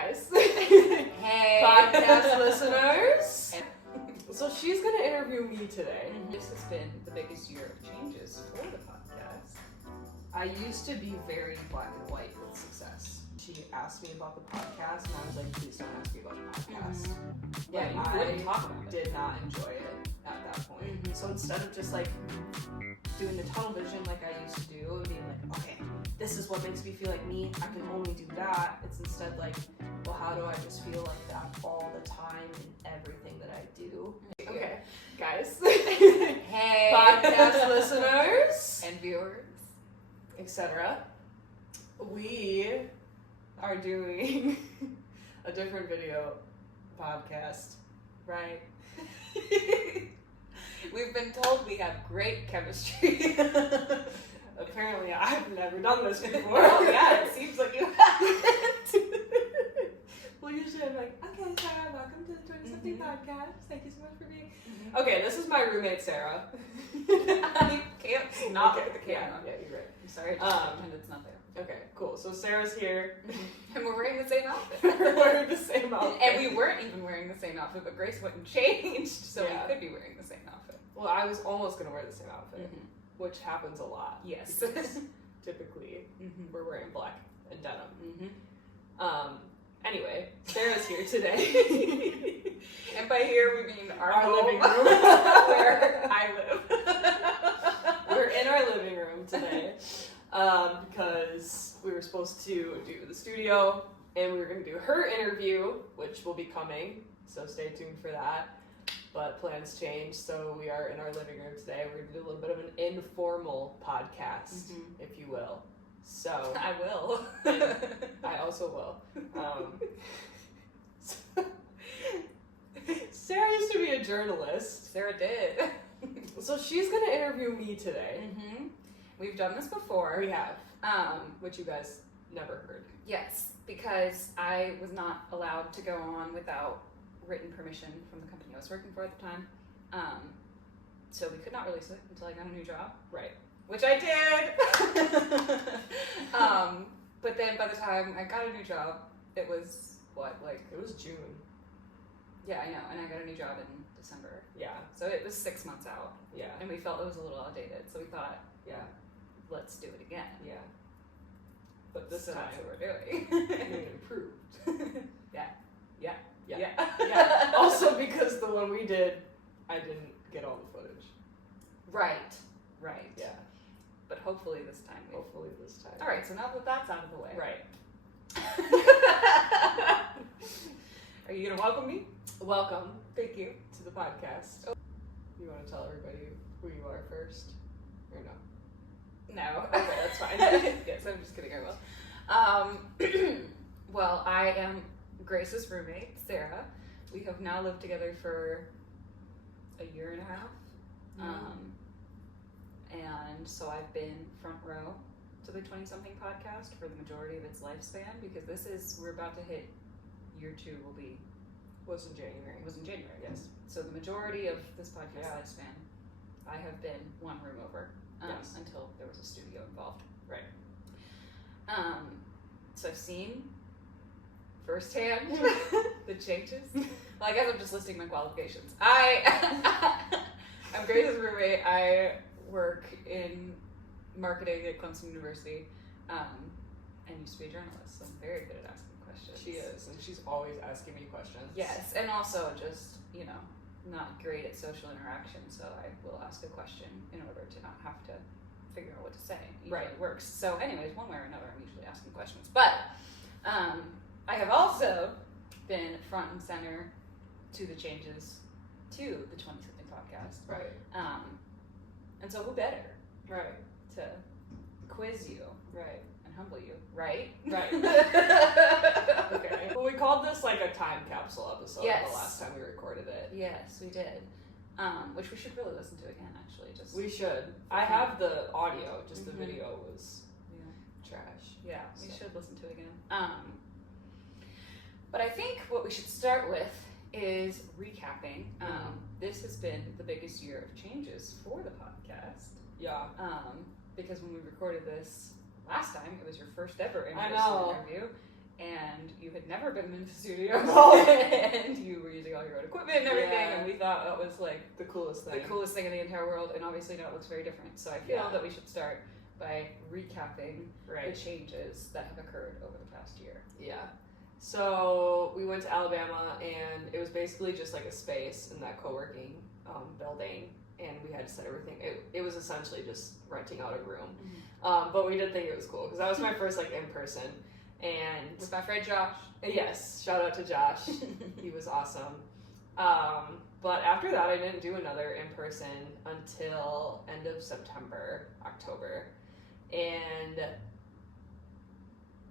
guys. Hey. Podcast listeners. So she's going to interview me today. This has been the biggest year of changes for the podcast. I used to be very black and white with success. She asked me about the podcast, and I was like, please don't ask me about the podcast. Yeah, But you wouldn't talk about it. did not enjoy it at that point. So instead of just like doing the tunnel vision like I used to do and being like, okay, this is what makes me feel like me, I can only do that. It's instead like, well, how do I just feel like that all the time in everything that I do? Okay, guys. Hey. Podcast listeners. And viewers. Etc. We are doing a different video podcast, right? We've been told we have great chemistry. Apparently, I've never done this before. Oh yeah, it seems like you haven't. Well, usually I'm like, okay, Sarah, welcome to the 20-something podcast. Thank you so much for being. Okay, this is my roommate, Sarah. You can't not look at the camera. Yeah, you're right. I'm sorry, just pretend it's not there. Okay, cool. So Sarah's here. And we're wearing the same outfit. We're wearing the same outfit. And we weren't even wearing the same outfit, but Grace wouldn't change, so Yeah. we could be wearing the same outfit. Well, I was almost going to wear the same outfit, which happens a lot. Yes. Because typically, we're wearing black and denim. Anyway, Sarah's here today. And by here we mean our home, living room. where I live. We're in our living room today because we were supposed to do the studio and we were going to do her interview, which will be coming, so stay tuned for that. But plans changed, so we are in our living room today. We're going to do a little bit of an informal podcast, if you will. So I will. I also will. Sarah used to be a journalist. Sarah did. So she's going to interview me today. We've done this before. We have. Which you guys never heard. Yes, because I was not allowed to go on without written permission from the company I was working for at the time. So we could not release it until I got a new job. Right. Which I did! But then by the time I got a new job, it was, It was June. Yeah, I know, and I got a new job in December. Yeah. So it was 6 months out. Yeah. And we felt it was a little outdated, so we thought, Yeah. let's do it again. Yeah. But this So time, that's what we're doing. we improved. Yeah. Yeah. Also because the one we did, I didn't get all the footage. Right. Yeah. But hopefully this time. Hopefully this time. All right. So now that that's out of the way. Right. Are you gonna welcome me? Welcome Thank you. to the podcast. You want to tell everybody who you are first? Or no? No. Okay, that's fine. Yes, I'm just kidding. I will. Well, I am Grace's roommate, Sarah. We have now lived together for a year and a half. And so I've been front row to the 20-something podcast for the majority of its lifespan, because we're about to hit year 2 Was in January. was in January. Yes. So the majority of this podcast Yeah. lifespan, I have been one room over Yes. until there was a studio involved. Right. So I've seen firsthand the changes. Well, I guess I'm just listing my qualifications. I'm Grace's roommate. I work in marketing at Clemson University, and used to be a journalist. So I'm very good at asking questions. She is, and she's always asking me questions. Yes, and also just, not great at social interaction, so I will ask a question in order to not have to figure out what to say. Usually it works. So anyways, one way or another, I'm usually asking questions. But I have also been front and center to the changes to the 20-something podcast. Right. And so who better Right. to quiz you Right. and humble you, right? Right. Okay. Well, we called this like a time capsule episode Yes. the last time we recorded it. Yes, we did. Which we should really listen to again, actually. Just We should. I have the audio, just the video was trash. Yeah, we So. should listen to it again. But I think what we should start with is recapping. This has been the biggest year of changes for the podcast. Yeah. Because when we recorded this last time, it was your first ever I in-person know. interview. and you had never been in the studio, No. and you were using all your own equipment and everything, and we thought that was like the coolest thing in the entire world, and obviously now it looks very different. So I feel that we should start by recapping the changes that have occurred over the past year. Yeah. So we went to Alabama, and it was basically just like a space in that co-working building, and we had to set everything. It was essentially just renting out a room, but we did think it was cool because that was my first like in person. And with my friend Josh. Yes, shout out to Josh. He was awesome. But after that, I didn't do another in person until end of September, October. And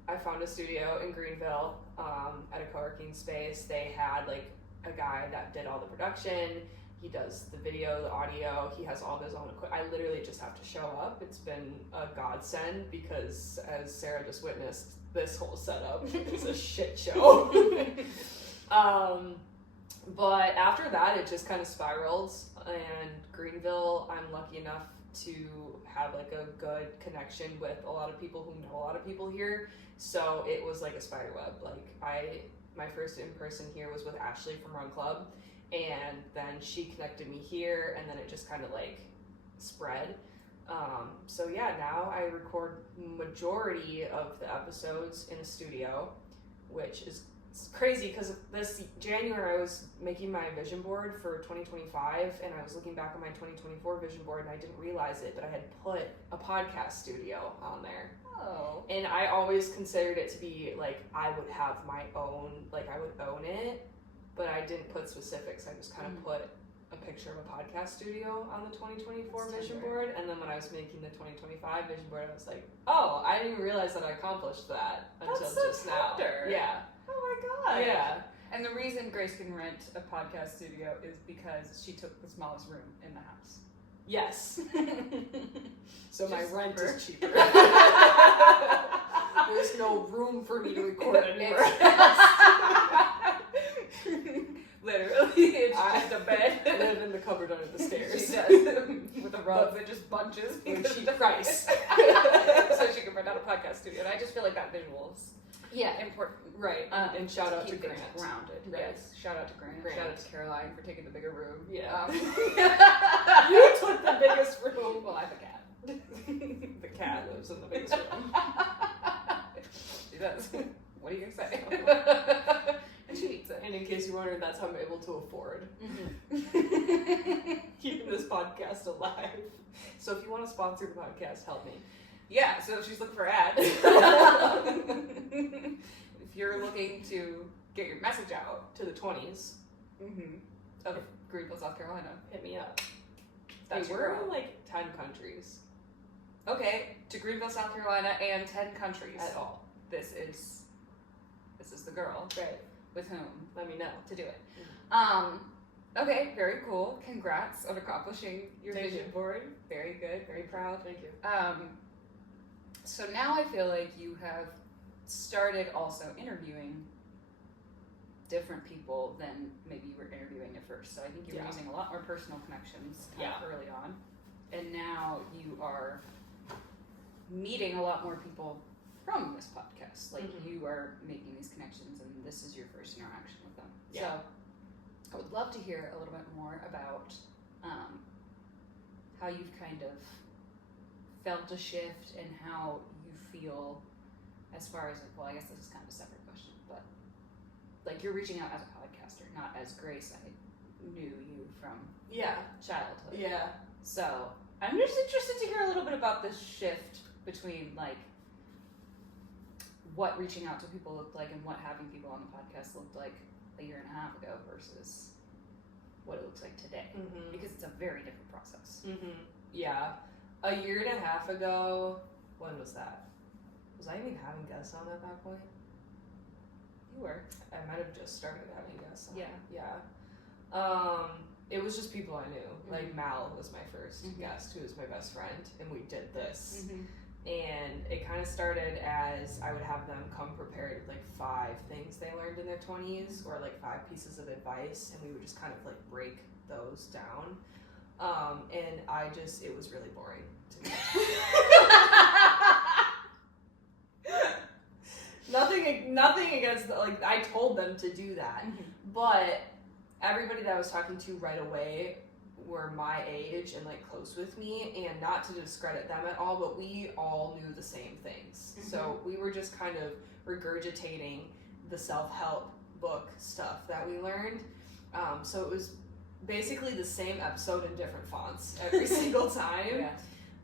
I found a studio in Greenville at a co-working space. They had like a guy that did all the production. He does the video, the audio. He has all of his own equipment. I literally just have to show up. It's been a godsend because, as Sarah just witnessed, this whole setup is a shit show. But after that, it just kind of spiraled. And Greenville, I'm lucky enough to have like a good connection with a lot of people who know a lot of people here. So it was like a spider web. Like my first in person here was with Ashley from Run Club. And then she connected me here, and then it just kind of like spread. So yeah, now I record majority of the episodes in a studio, which is crazy because this January I was making my vision board for 2025, and I was looking back on my 2024 vision board, and I didn't realize it, but I had put a podcast studio on there. Oh. And I always considered it to be like I would have my own, like I would own it. But I didn't put specifics. I just kind of put a picture of a podcast studio on the 2024 vision board. And then when I was making the 2025 vision board, I was like, oh, I didn't even realize that I accomplished that until just now. Yeah. Oh my god. Yeah. And the reason Grace can rent a podcast studio is because she took the smallest room in the house. Yes. So my rent is cheaper. There's no room for me to record anymore. Literally, it's just a bed. I live in the cupboard under the stairs. She does. With a rug that just bunches. When she price. So she can rent out a podcast studio. And I just feel like that visual's important. Right. And shout out to keep Grant. Grounded. Right. Yes. Shout out to Grant. Shout out to Caroline for taking the bigger room. Yeah. You took the biggest room. Well, I have a cat. The cat lives in the biggest room. She does. What are you gonna say? And she eats it. And in case you wondered, that's how I'm able to afford keeping this podcast alive. So if you want to sponsor the podcast, help me. Yeah, so she's looking for ads. If you're looking to get your message out to the 20s of Greenville, South Carolina, hit me up. That's we're in like 10 countries. Okay, to Greenville, South Carolina, and 10 countries. At all. This is the girl. Right. With whom? Let me know. To do it. Okay, very cool. Congrats on accomplishing your vision board. Very good. Very proud. Thank you. So now I feel like you have started also interviewing different people than maybe you were interviewing at first. So I think you were using a lot more personal connections early on. And now you are meeting a lot more people from this podcast. Like you are making these connections, and this is your first interaction with them. Yeah. So I would love to hear a little bit more about how you've kind of felt a shift and how you feel as far as, well, I guess this is kind of a separate question, but like you're reaching out as a podcaster, not as Grace. I knew you from childhood. Yeah. So I'm just interested to hear a little bit about this shift between like what reaching out to people looked like and what having people on the podcast looked like a year and a half ago versus what it looks like today, because it's a very different process. Yeah. A year and a half ago, when was that? Was I even having guests on at that point? You were. I might have just started having guests on. Yeah. It was just people I knew. Like Mal was my first guest, who was my best friend, and we did this. And it kind of started as I would have them come prepared with like 5 things they learned in their 20s, or like 5 pieces of advice, and we would just kind of like break those down. And it was really boring to me. Nothing nothing against, like, I told them to do that. But everybody that I was talking to right away were my age and, like, close with me, and not to discredit them at all, but we all knew the same things. So we were just kind of regurgitating the self-help book stuff that we learned. So it was basically the same episode in different fonts every single time.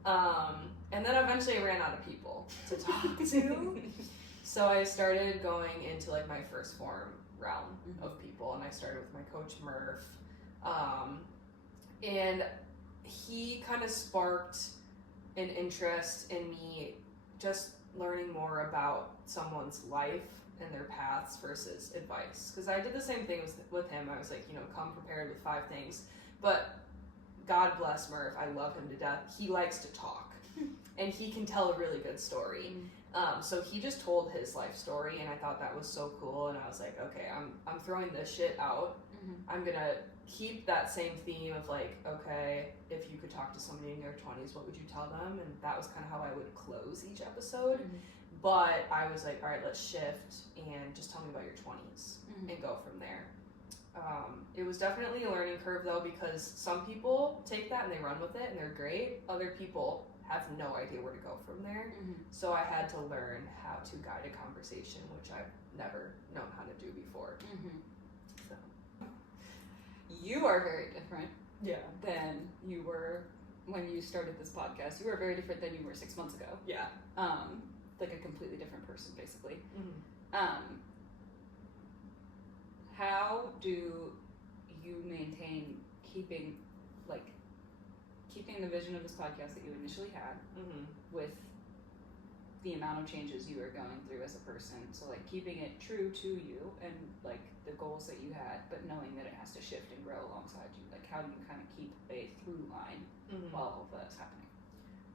And then eventually I ran out of people to talk to. So I started going into, like, my first form realm of people, and I started with my coach Murph. And he kind of sparked an interest in me just learning more about someone's life and their paths versus advice. Because I did the same thing with him. I was like, come prepared with 5 things. But God bless Murph, I love him to death. He likes to talk, and he can tell a really good story. So he just told his life story, and I thought that was so cool. And I was like, okay, I'm throwing this shit out. I'm gonna keep that same theme of, like, okay, if you could talk to somebody in your 20s, what would you tell them? And that was kind of how I would close each episode. But I was like, all right, let's shift and just tell me about your 20s and go from there. It was definitely a learning curve, though, because some people take that and they run with it and they're great. Other people have no idea where to go from there. So I had to learn how to guide a conversation, which I've never known how to do before. So. You are very different Yeah. than you were when you started this podcast. You are very different than you were 6 months ago. Yeah. Like a completely different person, basically. Mm-hmm. How do you maintain keeping the vision of this podcast that you initially had with the amount of changes you are going through as a person? So, like, keeping it true to you and, like, the goals that you had, but knowing that it has to shift and grow alongside you. Like, how do you kind of keep a through line while all of that's happening?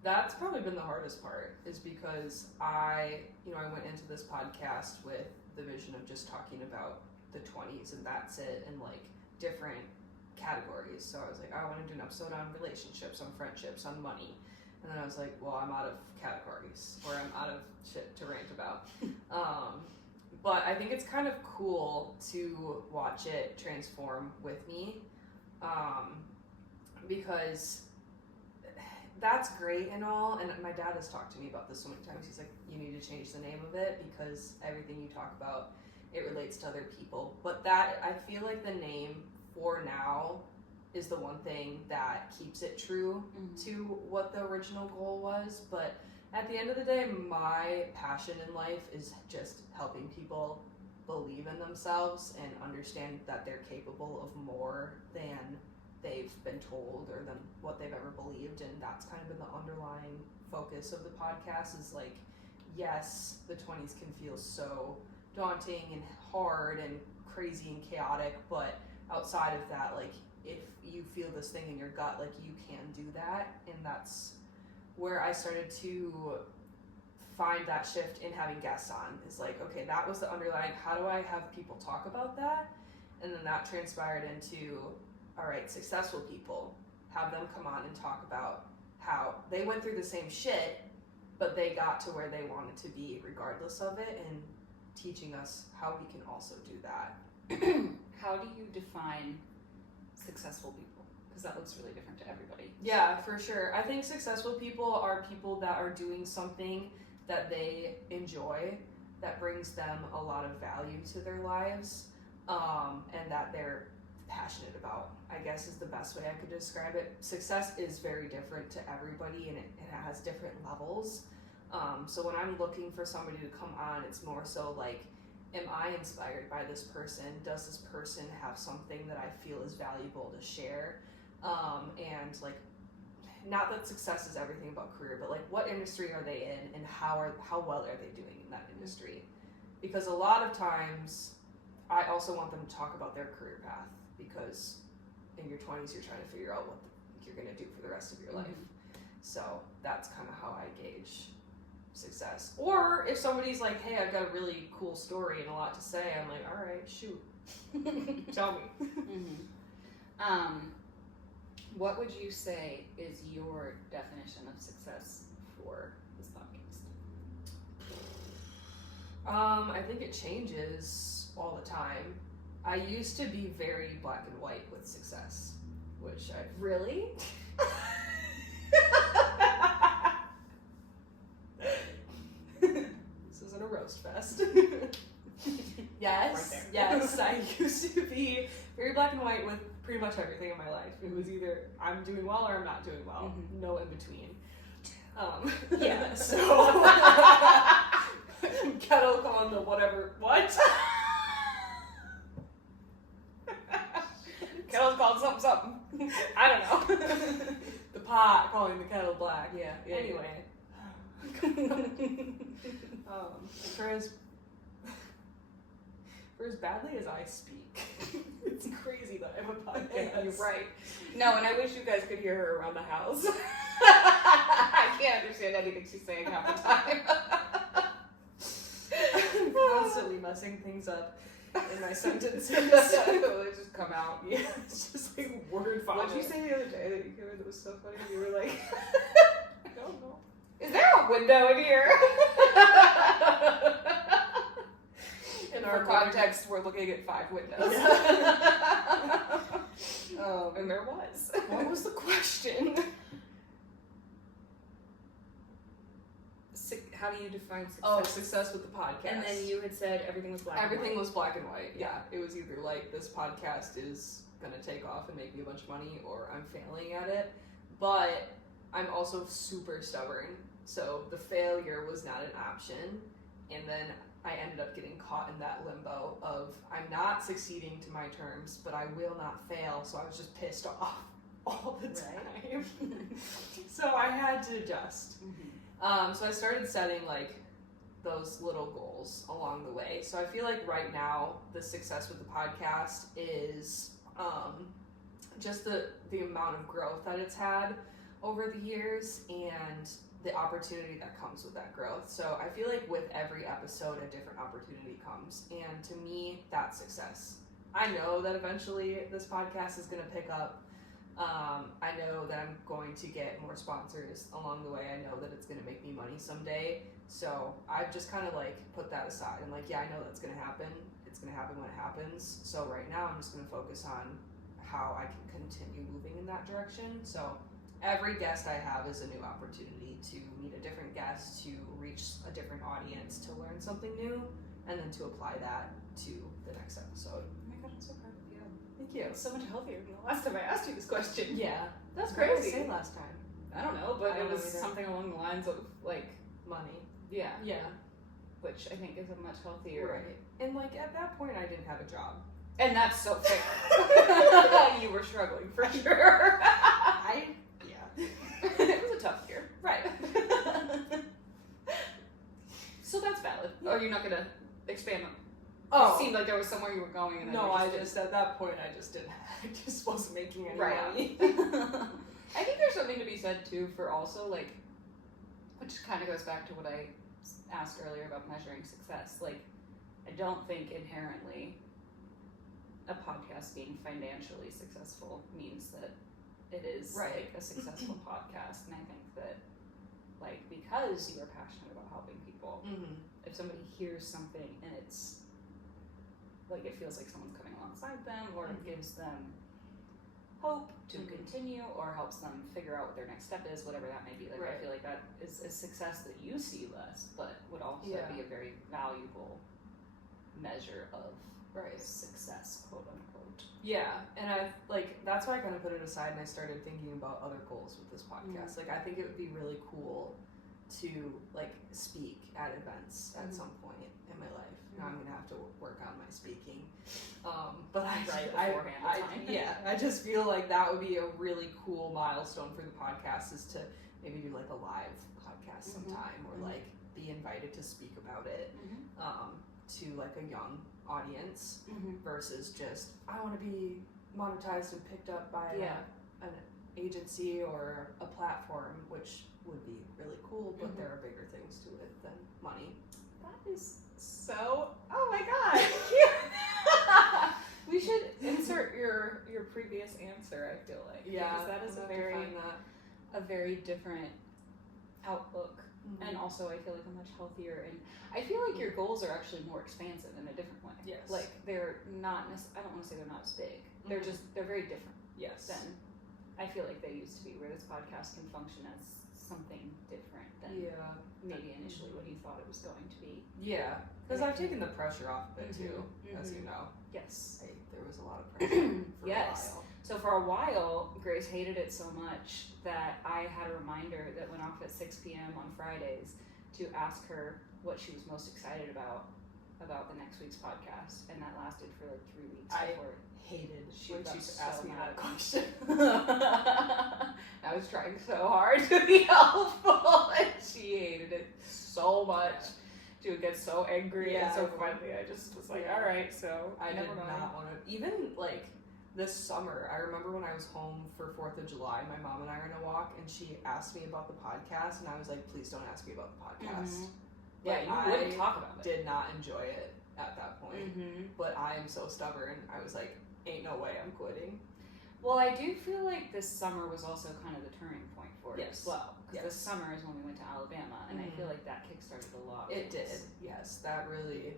That's probably been the hardest part, is because I went into this podcast with the vision of just talking about the 20s and that's it, and, like, different categories. So I was like, I want to do an episode on relationships, on friendships, on money. And then I was like, well, I'm out of categories, or I'm out of shit to rant about. But I think it's kind of cool to watch it transform with me, because that's great and all. And my dad has talked to me about this so many times. He's like, you need to change the name of it, because everything you talk about, it relates to other people. But that, I feel like the name for now is the one thing that keeps it true to what the original goal was. But at the end of the day, my passion in life is just helping people believe in themselves and understand that they're capable of more than they've been told or than what they've ever believed. And that's kind of been the underlying focus of the podcast, is like, yes, the 20s can feel so daunting and hard and crazy and chaotic, but outside of that, like, if you feel this thing in your gut, like, you can do that. And that's where I started to find that shift in having guests on, is like, okay, that was the underlying, how do I have people talk about that? And then that transpired into, all right, successful people, have them come on and talk about how they went through the same shit, but they got to where they wanted to be regardless of it, and teaching us how we can also do that. How do you define successful people? Because that looks really different to everybody. Yeah, for sure. I think successful people are people that are doing something that they enjoy, that brings them a lot of value to their lives, and that they're passionate about, I guess, is the best way I could describe it. Success is very different to everybody, and it has different levels. So when I'm looking for somebody to come on, it's more so like, am I inspired by this person? Does this person have something that I feel is valuable to share? And, like, not that success is everything about career, but, like, what industry are they in, and how well are they doing in that industry? Because a lot of times I also want them to talk about their career path, because in your 20s you're trying to figure out what you're going to do for the rest of your life. So that's kind of how I gauge success. Or if somebody's like, hey, I've got a really cool story and a lot to say, I'm like, all right, shoot. Tell me. What would you say is your definition of success for this podcast? I think it changes all the time. I used to be very black and white with success, which I Really? This isn't a roast fest. Yes, Right yes, I used to be very black and white with pretty much everything in my life. It was either I'm doing well or I'm not doing well. No in between. Yeah, so kettle calling the whatever, what? Kettle's called something. I don't know. The pot calling the kettle black, yeah. Anyway. For as badly as I speak, it's crazy that I have a podcast. You're right. No, and I wish you guys could hear her around the house. I can't understand anything she's saying half the time. I'm constantly messing things up in my sentences. They just come out. Yeah, it's just like word vomit. What did you say the other day that you heard that was so funny? You were like, I don't know. is there a window in here? In For context, we're looking at 5 windows. Yeah. And there was. What was the question? How do you define success? Oh, success with the podcast. And then you had said everything was black and Everything white. was black and white, yeah. It was either like, this podcast is gonna take off and make me a bunch of money, or I'm failing at it. But I'm also super stubborn, so the failure was not an option. And then I ended up getting caught in that limbo of, I'm not succeeding to my terms, but I will not fail, so I was just pissed off all the time. So I had to adjust. So I started setting like those little goals along the way. So I feel like right now the success with the podcast is just the amount of growth that it's had over the years and the opportunity that comes with that growth. So I feel like with every episode a different opportunity comes, and to me that's success. I know that eventually this podcast is going to pick up. I know that I'm going to get more sponsors along the way. I know that it's going to make me money someday. So I've just kind of like put that aside and like, yeah, I know that's going to happen. It's going to happen when it happens. So right now I'm just going to focus on how I can continue moving in that direction. So every guest I have is a new opportunity to meet a different guest, to reach a different audience, to learn something new, and then to apply that to the next episode. Oh my god, I'm so proud of you. Thank you. It's so much healthier than the last time I asked you this question. Yeah. That's What did I crazy. say last time? I don't know, but I it don't was know either. something along the lines of like, Money. yeah, Yeah. which I think is a much healthier. Right. And like at that point I didn't have a job. And that's so fair. You were struggling for sure. Yeah. It was a tough year. Right. So that's valid. Yeah. Or you're not gonna expand on. Oh. It seemed like there was somewhere you were going. And then No, you I didn't. just at that point I just didn't. I just wasn't making any Right. money. I think there's something to be said too for also like, which kind of goes back to what I asked earlier about measuring success. Like, I don't think inherently a podcast being financially successful means that it is Right. like a successful podcast. And I think that like because you are passionate about helping people, if somebody hears something and it's like it feels like someone's coming alongside them, or it gives them hope to continue, or helps them figure out what their next step is, whatever that may be. Like, Right. I feel like that is a success that you see less, but would also Yeah. be a very valuable measure of Right. success, quote unquote. Yeah, and I like that's why I kind of put it aside and I started thinking about other goals with this podcast. Like I think it would be really cool to like speak at events at some point in my life. Now I'm gonna have to work on my speaking, but I just feel like that would be a really cool milestone for the podcast, is to maybe do like a live podcast sometime, or like be invited to speak about it to like a young audience versus just I want to be monetized and picked up by an agency or a platform, which would be really cool, but there are bigger things to it than money. That is so. Oh my god! We should insert your previous answer. I feel like Yeah, because that is a very different outlook and also I feel like I'm much healthier, and I feel like your goals are actually more expansive in a different way. Yes. Like they're not I don't want to say they're not as big. They're just they're very different. Yes. Than I feel like they used to be, where this podcast can function as something different than maybe initially what you thought it was going to be. Yeah, because I've taken the pressure off of it too, as you know. Yes. There was a lot of pressure for a while. So for a while, Grace hated it so much that I had a reminder that went off at 6 p.m. on Fridays to ask her what she was most excited about the next week's podcast, and that lasted for like 3 weeks before hated she when got she used to so ask me mad. that question. I was trying so hard to be helpful, and she hated it so much. She would get so angry, and so finally I just was like, all right, so I never did mind. not want to, even like this summer, I remember when I was home for 4th of July, my mom and I were on a walk, and she asked me about the podcast, and I was like, please don't ask me about the podcast. Yeah, you wouldn't talk about it. Did not enjoy it at that point, but I am so stubborn. I was like, ain't no way I'm quitting. Well, I do feel like this summer was also kind of the turning point for it as well. Because this summer is when we went to Alabama, and I feel like that kickstarted a lot. It did, yes. That really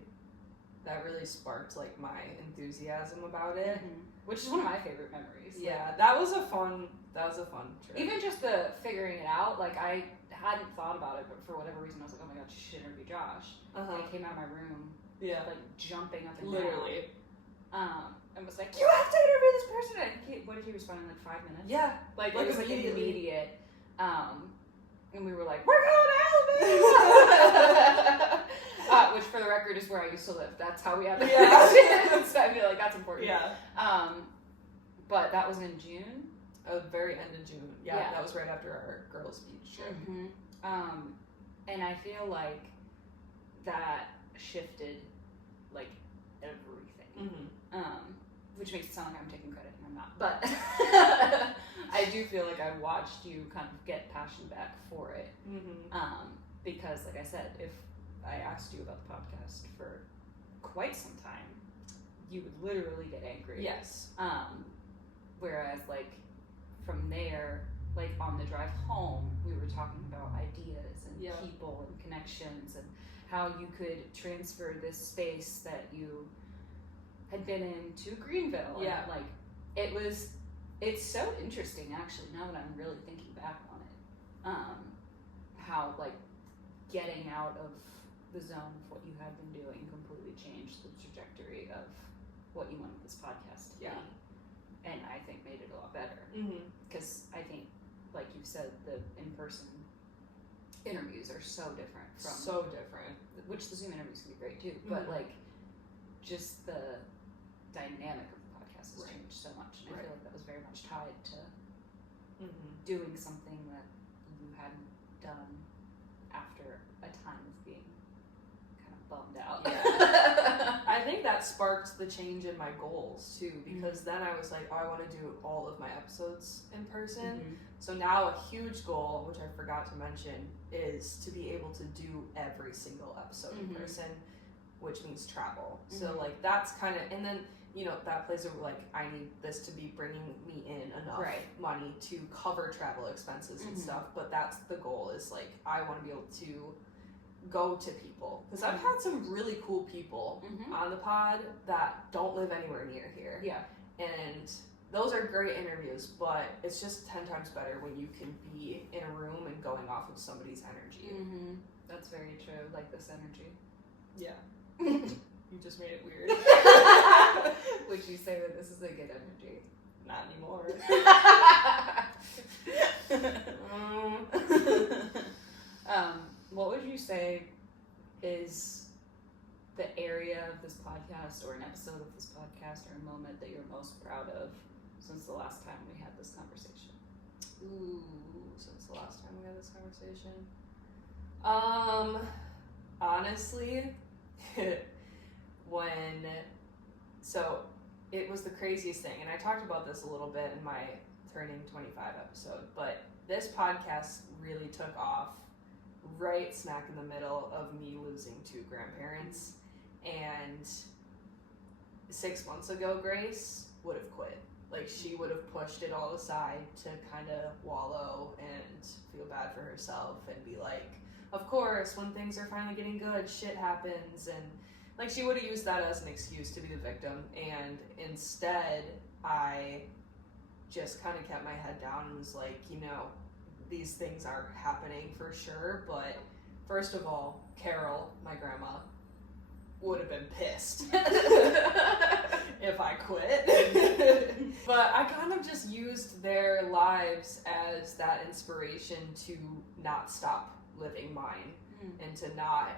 sparked like my enthusiasm about it, which is one of my favorite memories. Yeah, that was a fun trip. Even just the figuring it out, like I hadn't thought about it, but for whatever reason I was like, oh my god, she should interview Josh. I came out of my room, like jumping up and down. And was like, you have to interview this person. And what did he respond in like 5 minutes? Yeah, like it was like immediate. And we were like, we're going to Alabama. Which, for the record, is where I used to live. That's how we have the connection. So I feel like that's important. Yeah. But that was in June. Very end of June. Yeah, that was right after our girls' beach trip. And I feel like that shifted like everything. Which makes it sound like I'm taking credit, and I'm not. But I do feel like I watched you kind of get passion back for it. Because, like I said, if I asked you about the podcast for quite some time, you would literally get angry. Yes. Whereas, like, from there, like, on the drive home, we were talking about ideas and people and connections and how you could transfer this space that you had been in to Greenville. And, like, it's so interesting, actually, now that I'm really thinking back on it, how, like, getting out of the zone of what you had been doing completely changed the trajectory of what you wanted this podcast to be. And I think made it a lot better. Because I think, like you said, the in-person interviews are so different from... So different. Which the Zoom interviews can be great, too. But, like, just the dynamic of the podcast has changed so much. And I feel like that was very much tied to doing something that you hadn't done after a time of being kind of bummed out. I think that sparked the change in my goals too, because then I was like, oh, I want to do all of my episodes in person. So now a huge goal, which I forgot to mention, is to be able to do every single episode in person, which means travel. So like that's kind of, and then you know that plays a like I need this to be bringing me in enough money to cover travel expenses and stuff. But that's the goal, is like I want to be able to go to people, because I've had some really cool people on the pod that don't live anywhere near here. And those are great interviews, but it's just 10 times better when you can be in a room and going off of somebody's energy. That's very true. Like this energy. You just made it weird. Would you say that this is a good energy? Not anymore. What would you say is the area of this podcast, or an episode of this podcast, or a moment that you're most proud of since the last time we had this conversation? Since the last time we had this conversation? Honestly, so it was the craziest thing, and I talked about this a little bit in my Turning 25 episode, but this podcast really took off right smack in the middle of me losing 2 grandparents. And 6 months ago, Grace would have quit. Like, she would have pushed it all aside to kind of wallow and feel bad for herself and be like, of course, when things are finally getting good, shit happens, and like she would have used that as an excuse to be the victim, and instead I just kind of kept my head down and was like, you know, these things are happening for sure, but first of all, Carol, my grandma, would have been pissed if I quit. But I kind of just used their lives as that inspiration to not stop living mine and to not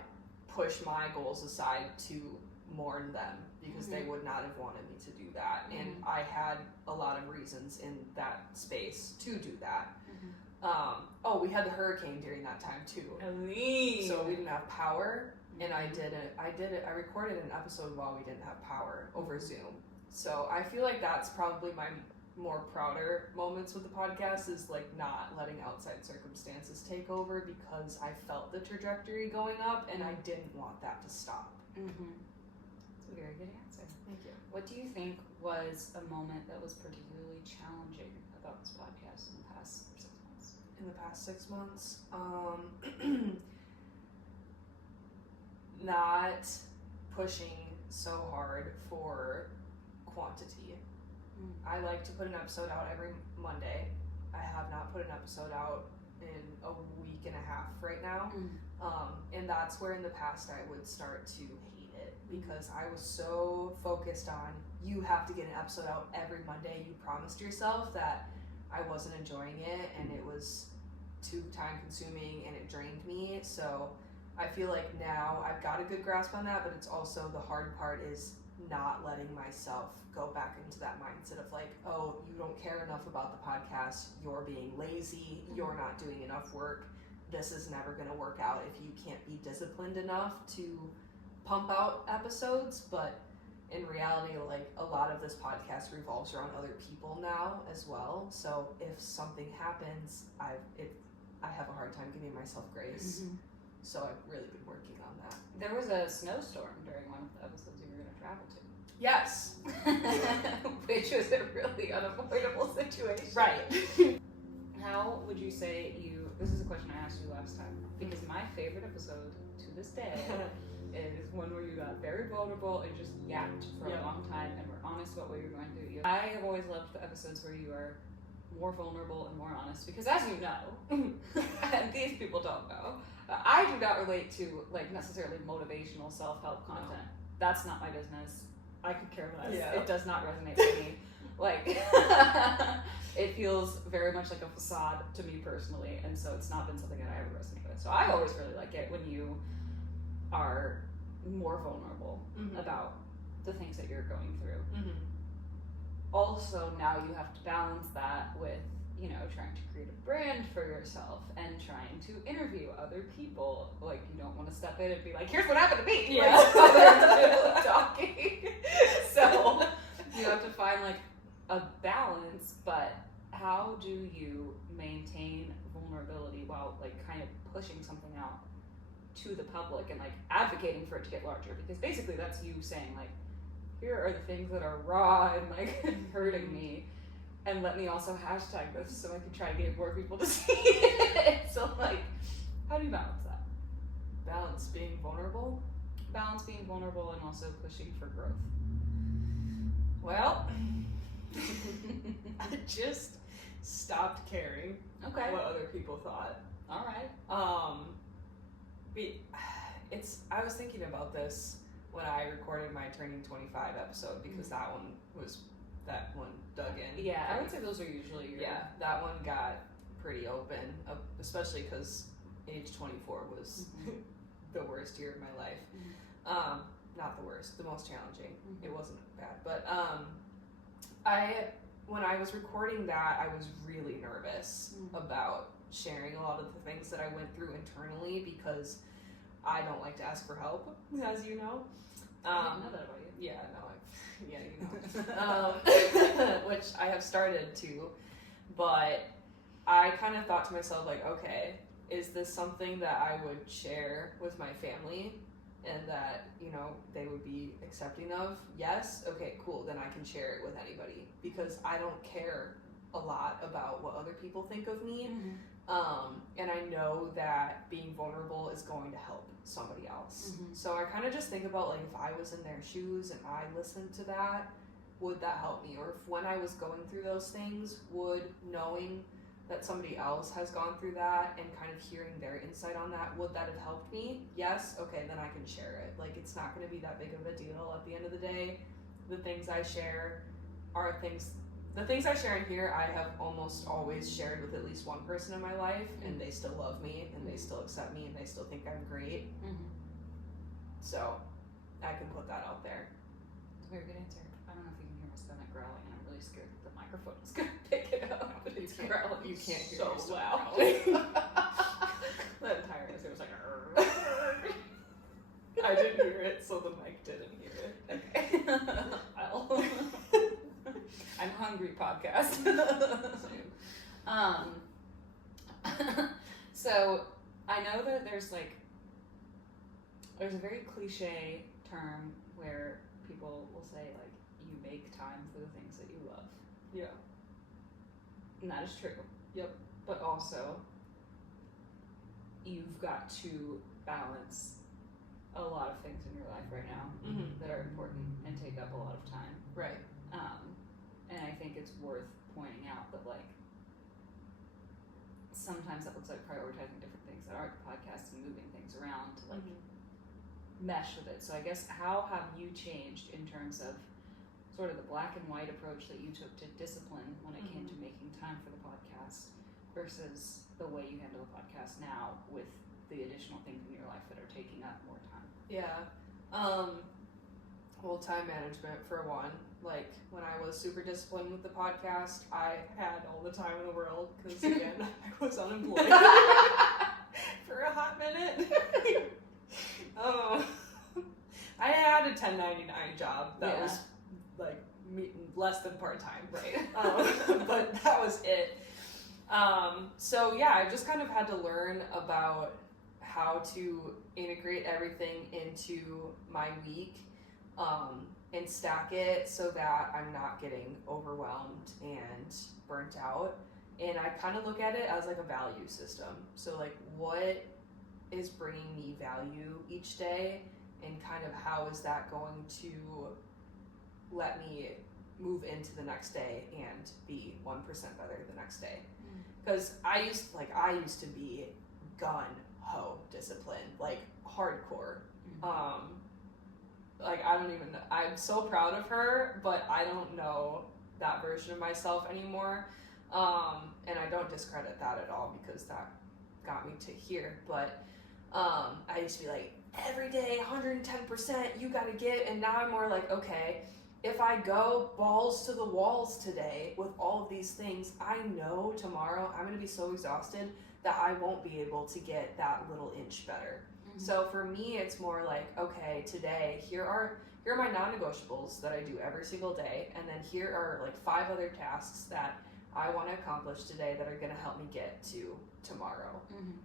push my goals aside to mourn them, because they would not have wanted me to do that. And I had a lot of reasons in that space to do that. We had the hurricane during that time too. So we didn't have power, and I recorded an episode while we didn't have power over Zoom. So I feel like that's probably my more prouder moments with the podcast, is like not letting outside circumstances take over, because I felt the trajectory going up and I didn't want that to stop. That's a very good answer. Thank you. What do you think was a moment that was particularly challenging about this podcast in the past 6 months? In the past 6 months, not pushing so hard for quantity. I like to put an episode out every Monday. I have not put an episode out in a week and a half right now. And that's where in the past I would start to hate it, because I was so focused on, you have to get an episode out every Monday. You promised yourself that. I wasn't enjoying it, and it was too time consuming and it drained me. So I feel like now I've got a good grasp on that, but it's also the hard part is not letting myself go back into that mindset of like, oh, you don't care enough about the podcast, you're being lazy, you're not doing enough work, this is never going to work out if you can't be disciplined enough to pump out episodes. But in reality, like, a lot of this podcast revolves around other people now as well, so if something happens, I have a hard time giving myself grace. So I've really been working on that. There was a snowstorm during one of the episodes you were going to travel to. Yes. Which was a really unavoidable situation. Right. How would you say this is a question I asked you last time, because my favorite episode to this day is one where you got very vulnerable and just yapped for a long time and were honest about what you were going through. I have always loved the episodes where you are more vulnerable and more honest, because as you know, and these people don't know, I do not relate to like necessarily motivational self-help content. No. That's not my business. I could care less. Yeah. It does not resonate with me. Like, it feels very much like a facade to me personally, and so it's not been something that I ever resonate with. So I always really like it when you are more vulnerable about the things that you're going through. Also, now you have to balance that with, you know, trying to create a brand for yourself and trying to interview other people. Like, you don't want to step in and be like, here's what happened to me. Yeah. Like, while they're in the middle of talking. So you have to find like a balance, but how do you maintain vulnerability while like kind of pushing something out to the public and like advocating for it to get larger? Because basically that's you saying like, here are the things that are raw and like hurting me, and let me also hashtag this so I can try to get more people to see it. So like, how do you balance that? Balance being vulnerable? Balance being vulnerable and also pushing for growth. Well, I just stopped caring what other people thought. All right. I was thinking about this when I recorded my Turning 25 episode, because that one dug in. Yeah, I would say those are usually your... Yeah, that one got pretty open, especially because age 24 was the worst year of my life. Not the worst, the most challenging. It wasn't bad, but when I was recording that, I was really nervous about sharing a lot of the things that I went through internally, because I don't like to ask for help, as you know. I didn't know that about you. Yeah, no, you know. Which I have started to, but I kind of thought to myself, like, okay, is this something that I would share with my family and that, you know, they would be accepting of? Yes? Okay, cool, then I can share it with anybody, because I don't care a lot about what other people think of me. And I know that being vulnerable is going to help somebody else. So I kind of just think about, like, if I was in their shoes and I listened to that, would that help me? Or if when I was going through those things, would knowing that somebody else has gone through that and kind of hearing their insight on that, would that have helped me? Yes? Okay, then I can share it. Like, it's not going to be that big of a deal at the end of the day. The things I share are the things I share in here, I have almost always shared with at least one person in my life, and they still love me, and they still accept me, and they still think I'm great. So, I can put that out there. It's a very good answer. I don't know if you can hear my stomach growling, and I'm really scared that the microphone is going to pick it up, but it's growling. You can't hear so your loud. That entire answer was like, I didn't hear it, so the mic didn't hear it. Okay. Well, I'm hungry podcast. So I know that there's a very cliche term where people will say, like, you make time for the things that you love. Yeah. And that is true. Yep. But also, you've got to balance a lot of things in your life right now that are important and take up a lot of time. Right. And I think it's worth pointing out that, like, sometimes that looks like prioritizing different things that aren't podcasts and moving things around to, like, mesh with it. So I guess, how have you changed in terms of sort of the black and white approach that you took to discipline when it came to making time for the podcast versus the way you handle the podcast now with the additional things in your life that are taking up more time? Yeah. Well, time management for one. Like, when I was super disciplined with the podcast, I had all the time in the world because, again, I was unemployed for a hot minute. I had a 1099 job that was, like, less than part-time. Right. But that was it. So, yeah, I just kind of had to learn about how to integrate everything into my week, and stack it so that I'm not getting overwhelmed and burnt out. And I kind of look at it as like a value system. So, like, what is bringing me value each day, and kind of how is that going to let me move into the next day and be 1% better the next day. Because I used to be gun-ho disciplined, like hardcore. Like, I don't even know. I'm so proud of her, but I don't know that version of myself anymore. And I don't discredit that at all, because that got me to here. But I used to be like, every day, 110%, you gotta get. And now I'm more like, okay, if I go balls to the walls today with all of these things, I know tomorrow I'm gonna be so exhausted that I won't be able to get that little inch better. So for me, it's more like, okay, today, here are my non-negotiables that I do every single day, and then here are like 5 other tasks that I want to accomplish today that are going to help me get to tomorrow.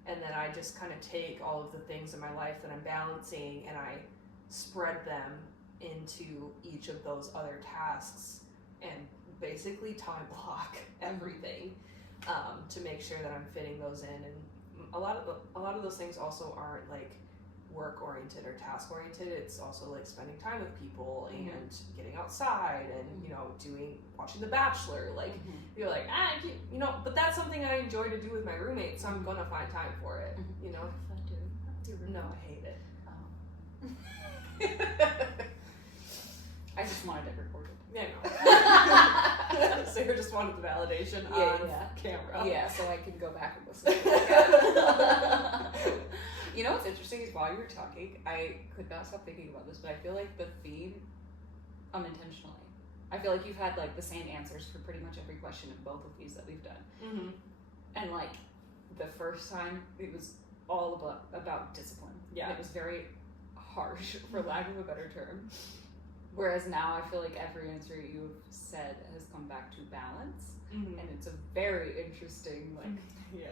And then I just kind of take all of the things in my life that I'm balancing, and I spread them into each of those other tasks, and basically time block everything, to make sure that I'm fitting those in. And a lot of those things also aren't like work oriented or task oriented. It's also like spending time with people and getting outside and watching The Bachelor. Like, you're like, but that's something I enjoy to do with my roommates, so I'm gonna find time for it. You know. No, I hate it. I just wanted it recorded. Yeah, no. Sarah just wanted the validation on camera. Yeah, so I can go back and listen to it again. You know what's interesting is, while you were talking, I could not stop thinking about this, but I feel like the theme, unintentionally, I feel like you've had like the same answers for pretty much every question in both of these that we've done. And like, the first time, it was all about discipline. Yeah. And it was very harsh, for lack of a better term. Whereas now I feel like every answer you've said has come back to balance, and it's a very interesting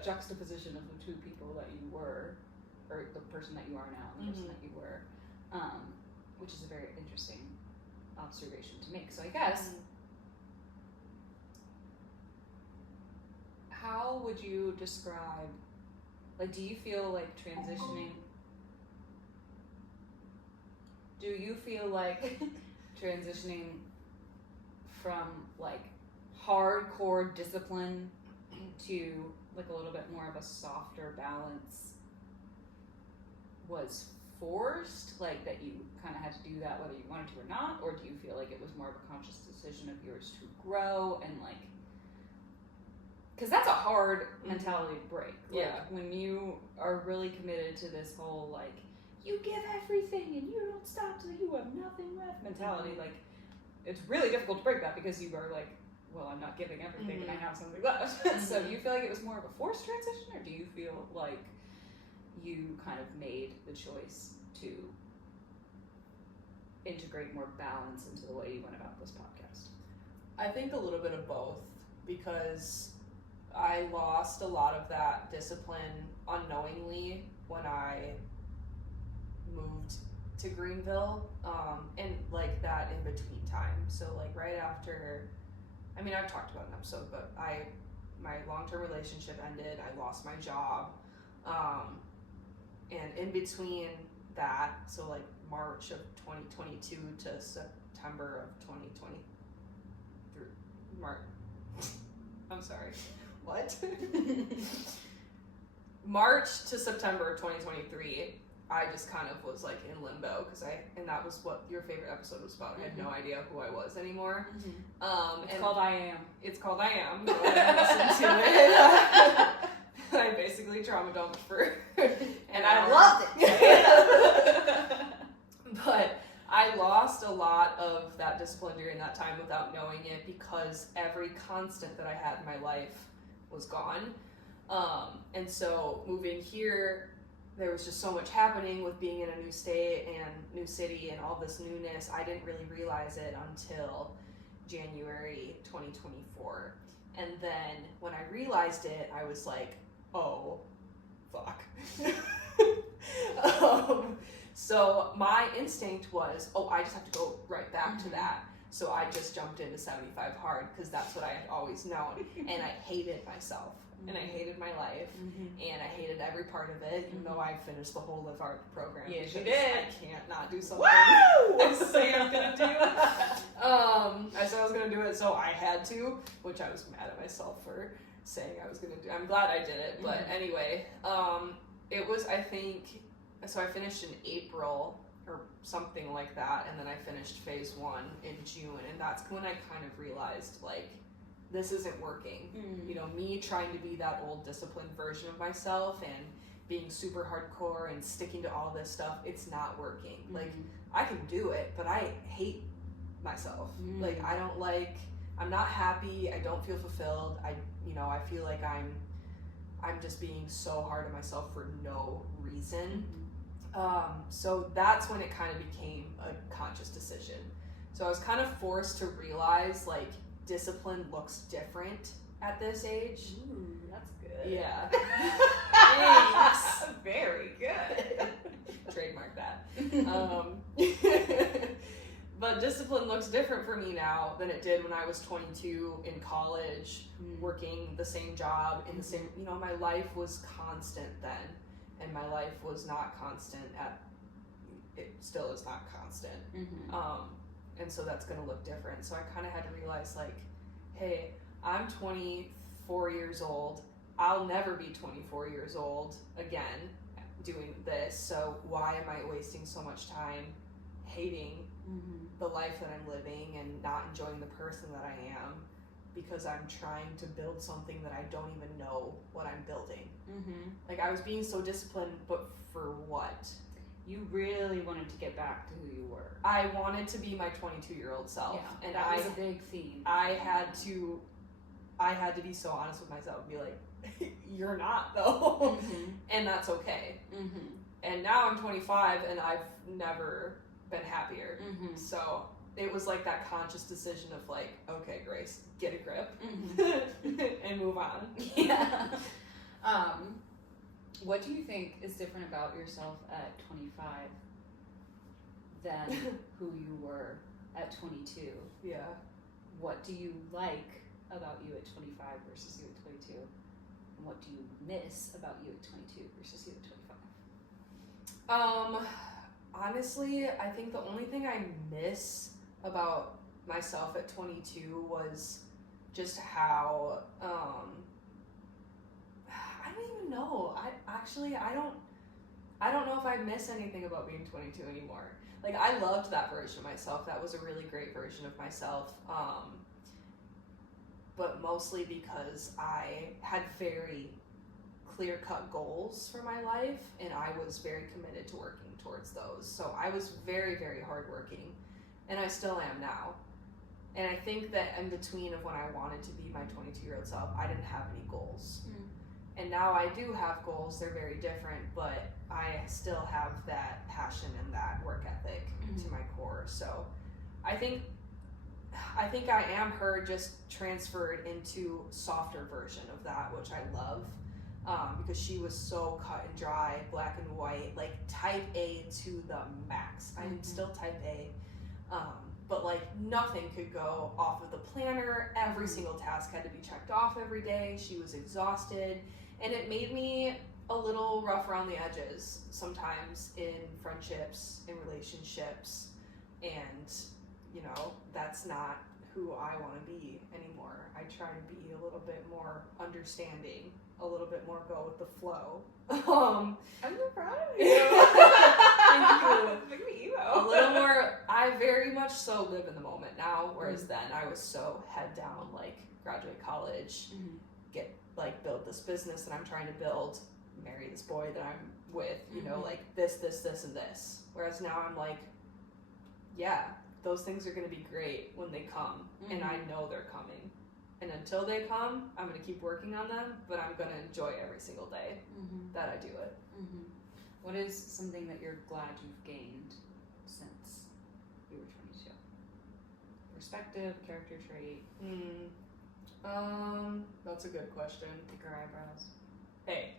juxtaposition of the two people that you were, or the person that you are now and the person that you were, which is a very interesting observation to make. So I guess how would you describe, like, do you feel like transitioning from like hardcore discipline to like a little bit more of a softer balance was forced, like that you kind of had to do that whether you wanted to or not, or do you feel like it was more of a conscious decision of yours to grow and like, because that's a hard mentality to break. Like, when you are really committed to this whole like you give everything and you don't stop till you have nothing left mentality, like it's really difficult to break that because you are like, well, I'm not giving everything and I have something left. So do you feel like it was more of a forced transition, or do you feel like you kind of made the choice to integrate more balance into the way you went about this podcast? I think a little bit of both, because I lost a lot of that discipline unknowingly when I moved to Greenville, and like that in between time. So like right after, I mean, I've talked about an episode, but my long-term relationship ended. I lost my job, and in between that, so like March of 2022 to September of 2023, I'm sorry, what? March to September of 2023, I just kind of was like in limbo and that was what your favorite episode was about. I had no idea who I was anymore. It's called I Am. It's called I Am. Go ahead and listen to it. I basically trauma dumped for and I loved it. But I lost a lot of that discipline during that time without knowing it, because every constant that I had in my life was gone. And so moving here, there was just so much happening with being in a new state and new city and all this newness. I didn't really realize it until January 2024. And then when I realized it, I was like, oh, fuck. So my instinct was, I just have to go right back to that. So I just jumped into 75 hard because that's what I had always known. And I hated myself. And I hated my life. And I hated every part of it, even though I finished the whole Live Art program. Yes, you did. I can't not do something I say I'm going to do. I said I was going to do it, so I had to, which I was mad at myself for saying I was going to do. I'm glad I did it, but anyway, it was, I think, so I finished in April or something like that, and then I finished phase 1 in June, and that's when I kind of realized, like, this isn't working. You know, me trying to be that old disciplined version of myself and being super hardcore and sticking to all this stuff, it's not working. Like, I can do it, but I hate myself. Like, I'm not happy, I don't feel fulfilled, I feel like I'm just being so hard on myself for no reason. So that's when it kind of became a conscious decision. So I was kind of forced to realize, like, discipline looks different at this age. Ooh, that's good. Yeah. Thanks. Very good. Trademark that. But discipline looks different for me now than it did when I was 22 in college, working the same job in the same, my life was constant then, and my life was not constant it still is not constant. And so that's going to look different. So I kind of had to realize, like, hey, I'm 24 years old. I'll never be 24 years old again doing this. So why am I wasting so much time hating the life that I'm living and not enjoying the person that I am, because I'm trying to build something that I don't even know what I'm building. Like, I was being so disciplined, but for what? You really wanted to get back to who you were. I wanted to be my 22-year-old self. Yeah, and that was a big theme. I had to be so honest with myself and be like, you're not, though. And that's okay. And now I'm 25 and I've never been happier. So it was like that conscious decision of like, okay, Grace, get a grip and move on. Yeah. What do you think is different about yourself at 25 than who you were at 22? Yeah. What do you like about you at 25 versus you at 22? And what do you miss about you at 22 versus you at 25? Honestly, I think the only thing I miss about myself at 22 was just how, I don't even know. I don't know if I miss anything about being 22 anymore. Like, I loved that version of myself. That was a really great version of myself. But mostly because I had very clear-cut goals for my life, and I was very committed to working towards those. So I was very, very hardworking, and I still am now. And I think that in between of when I wanted to be my 22-year-old self, I didn't have any goals. And now I do have goals. They're very different, but I still have that passion and that work ethic to my core. So I think I am her, just transferred into softer version of that, which I love, because she was so cut and dry, black and white, like type A to the max. I'm still type A, but like nothing could go off of the planner. Every single task had to be checked off every day. She was exhausted, and it made me a little rough around the edges sometimes in friendships, in relationships, and you know, that's not who I want to be anymore. I try to be a little bit more understanding, a little bit more go with the flow. I'm so proud of you. Thank you. Look at you. A little more, I very much so live in the moment now, whereas then I was so head down, like graduate college, build this business that I'm trying to build, marry this boy that I'm with, you know, like this, and this. Whereas now I'm like, yeah, those things are going to be great when they come, and I know they're coming. And until they come, I'm going to keep working on them, but I'm going to enjoy every single day that I do it. What is something that you're glad you've gained since you were 22? Perspective, character trait? That's a good question. Thicker eyebrows. Hey.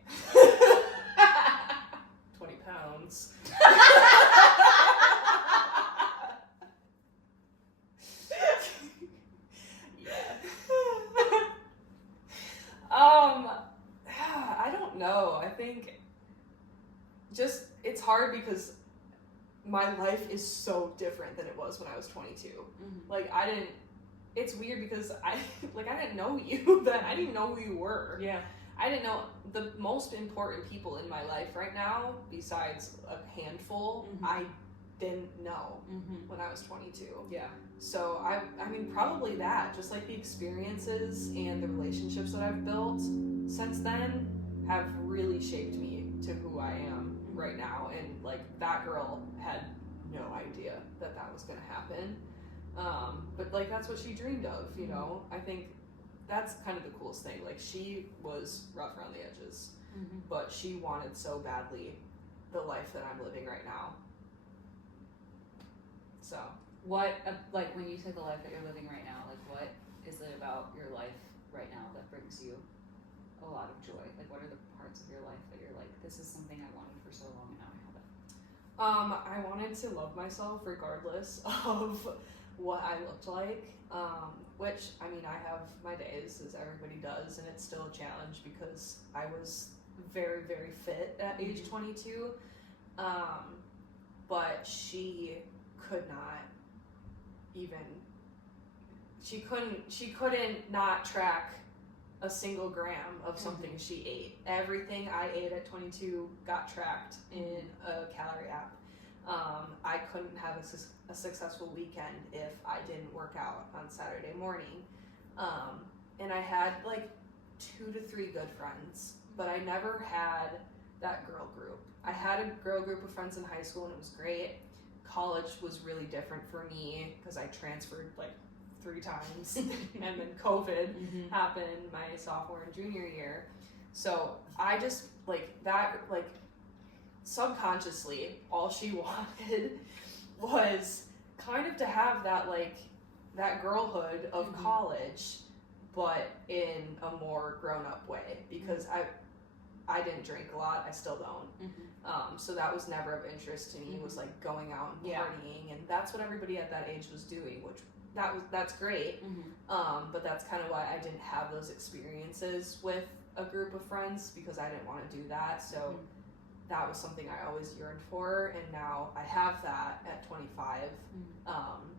20 pounds. I don't know. I think just, it's hard because my life is so different than it was when I was 22. Like, it's weird because I didn't know you then. I didn't know who you were. Yeah. I didn't know the most important people in my life right now, besides a handful, I didn't know when I was 22. Yeah. So I mean, probably that, just like the experiences and the relationships that I've built since then have really shaped me to who I am right now. And like, that girl had no idea that was going to happen. But like, that's what she dreamed of, you know? I think that's kind of the coolest thing. Like, she was rough around the edges, but she wanted so badly the life that I'm living right now. So what, like, when you take the life that you're living right now, like, what is it about your life right now that brings you a lot of joy? Like, what are the parts of your life that you're like, this is something I wanted for so long and now I have it? I wanted to love myself regardless of what I looked like, which, I mean, I have my days, as everybody does, and it's still a challenge because I was very, very fit at age 22, but she could not even, she couldn't not track a single gram of something she ate. Everything I ate at 22 got tracked in a calorie app. I couldn't have a successful weekend if I didn't work out on Saturday morning. And I had like 2 to 3 good friends, but I never had that girl group. I had a girl group of friends in high school, and it was great. College was really different for me because I transferred like 3 times and then COVID happened my sophomore and junior year. So I just subconsciously, all she wanted was kind of to have that girlhood of college, but in a more grown-up way, because I didn't drink a lot. I still don't. So that was never of interest to me. It was like going out and partying, and that's what everybody at that age was doing, which that's great. Mm-hmm. But that's kind of why I didn't have those experiences with a group of friends, because I didn't want to do that. So Mm-hmm. that was something I always yearned for, and now I have that at 25, Mm-hmm.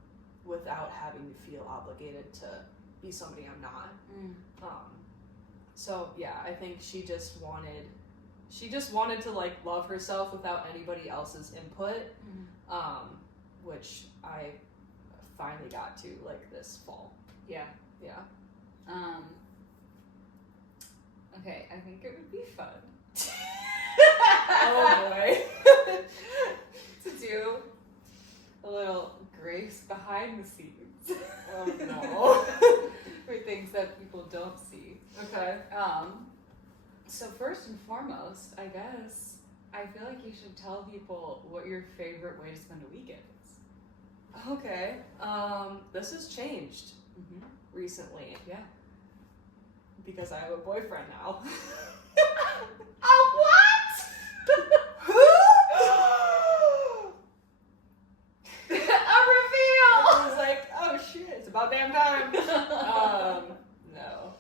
without having to feel obligated to be somebody I'm not. Mm-hmm. So yeah, I think she just wanted to like love herself without anybody else's input, which I finally got to like this fall. Yeah. Yeah. Okay, I think it would be fun. Oh boy. To do a little Grace behind the scenes. Oh no. For things that people don't see. Okay. So first and foremost, I guess, I feel like you should tell people what your favorite way to spend a weekend is. Okay. This has changed recently. Yeah. Because I have a boyfriend now. Oh, what? Who? A reveal! I was like, oh shit, it's about damn time. No.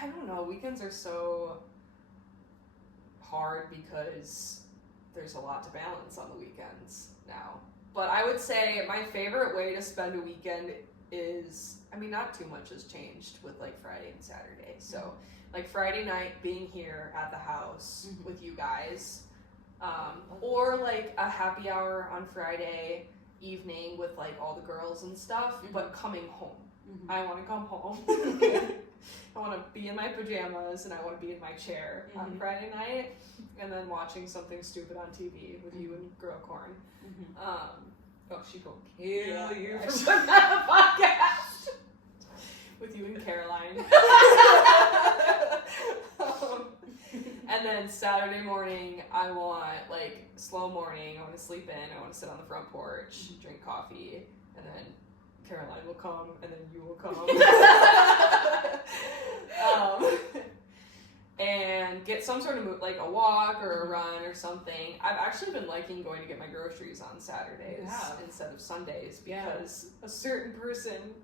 I don't know, weekends are so hard because there's a lot to balance on the weekends now. But I would say my favorite way to spend a weekend is, I mean, not too much has changed with like Friday and Saturday. So like Friday night being here at the house with you guys, or like a happy hour on Friday evening with like all the girls and stuff, but coming home. I want to come home. I want to be in my pajamas and I want to be in my chair on Friday night, and then watching something stupid on TV with you and Girl Corn. Oh, she gonna kill you for putting that on a podcast. With you and Caroline. And then Saturday morning, I want like slow morning. I want to sleep in. I want to sit on the front porch, drink coffee, and then Caroline will come, and then you will come. And get some sort of like a walk or a run or something. I've actually been liking going to get my groceries on Saturdays instead of Sundays, because a certain person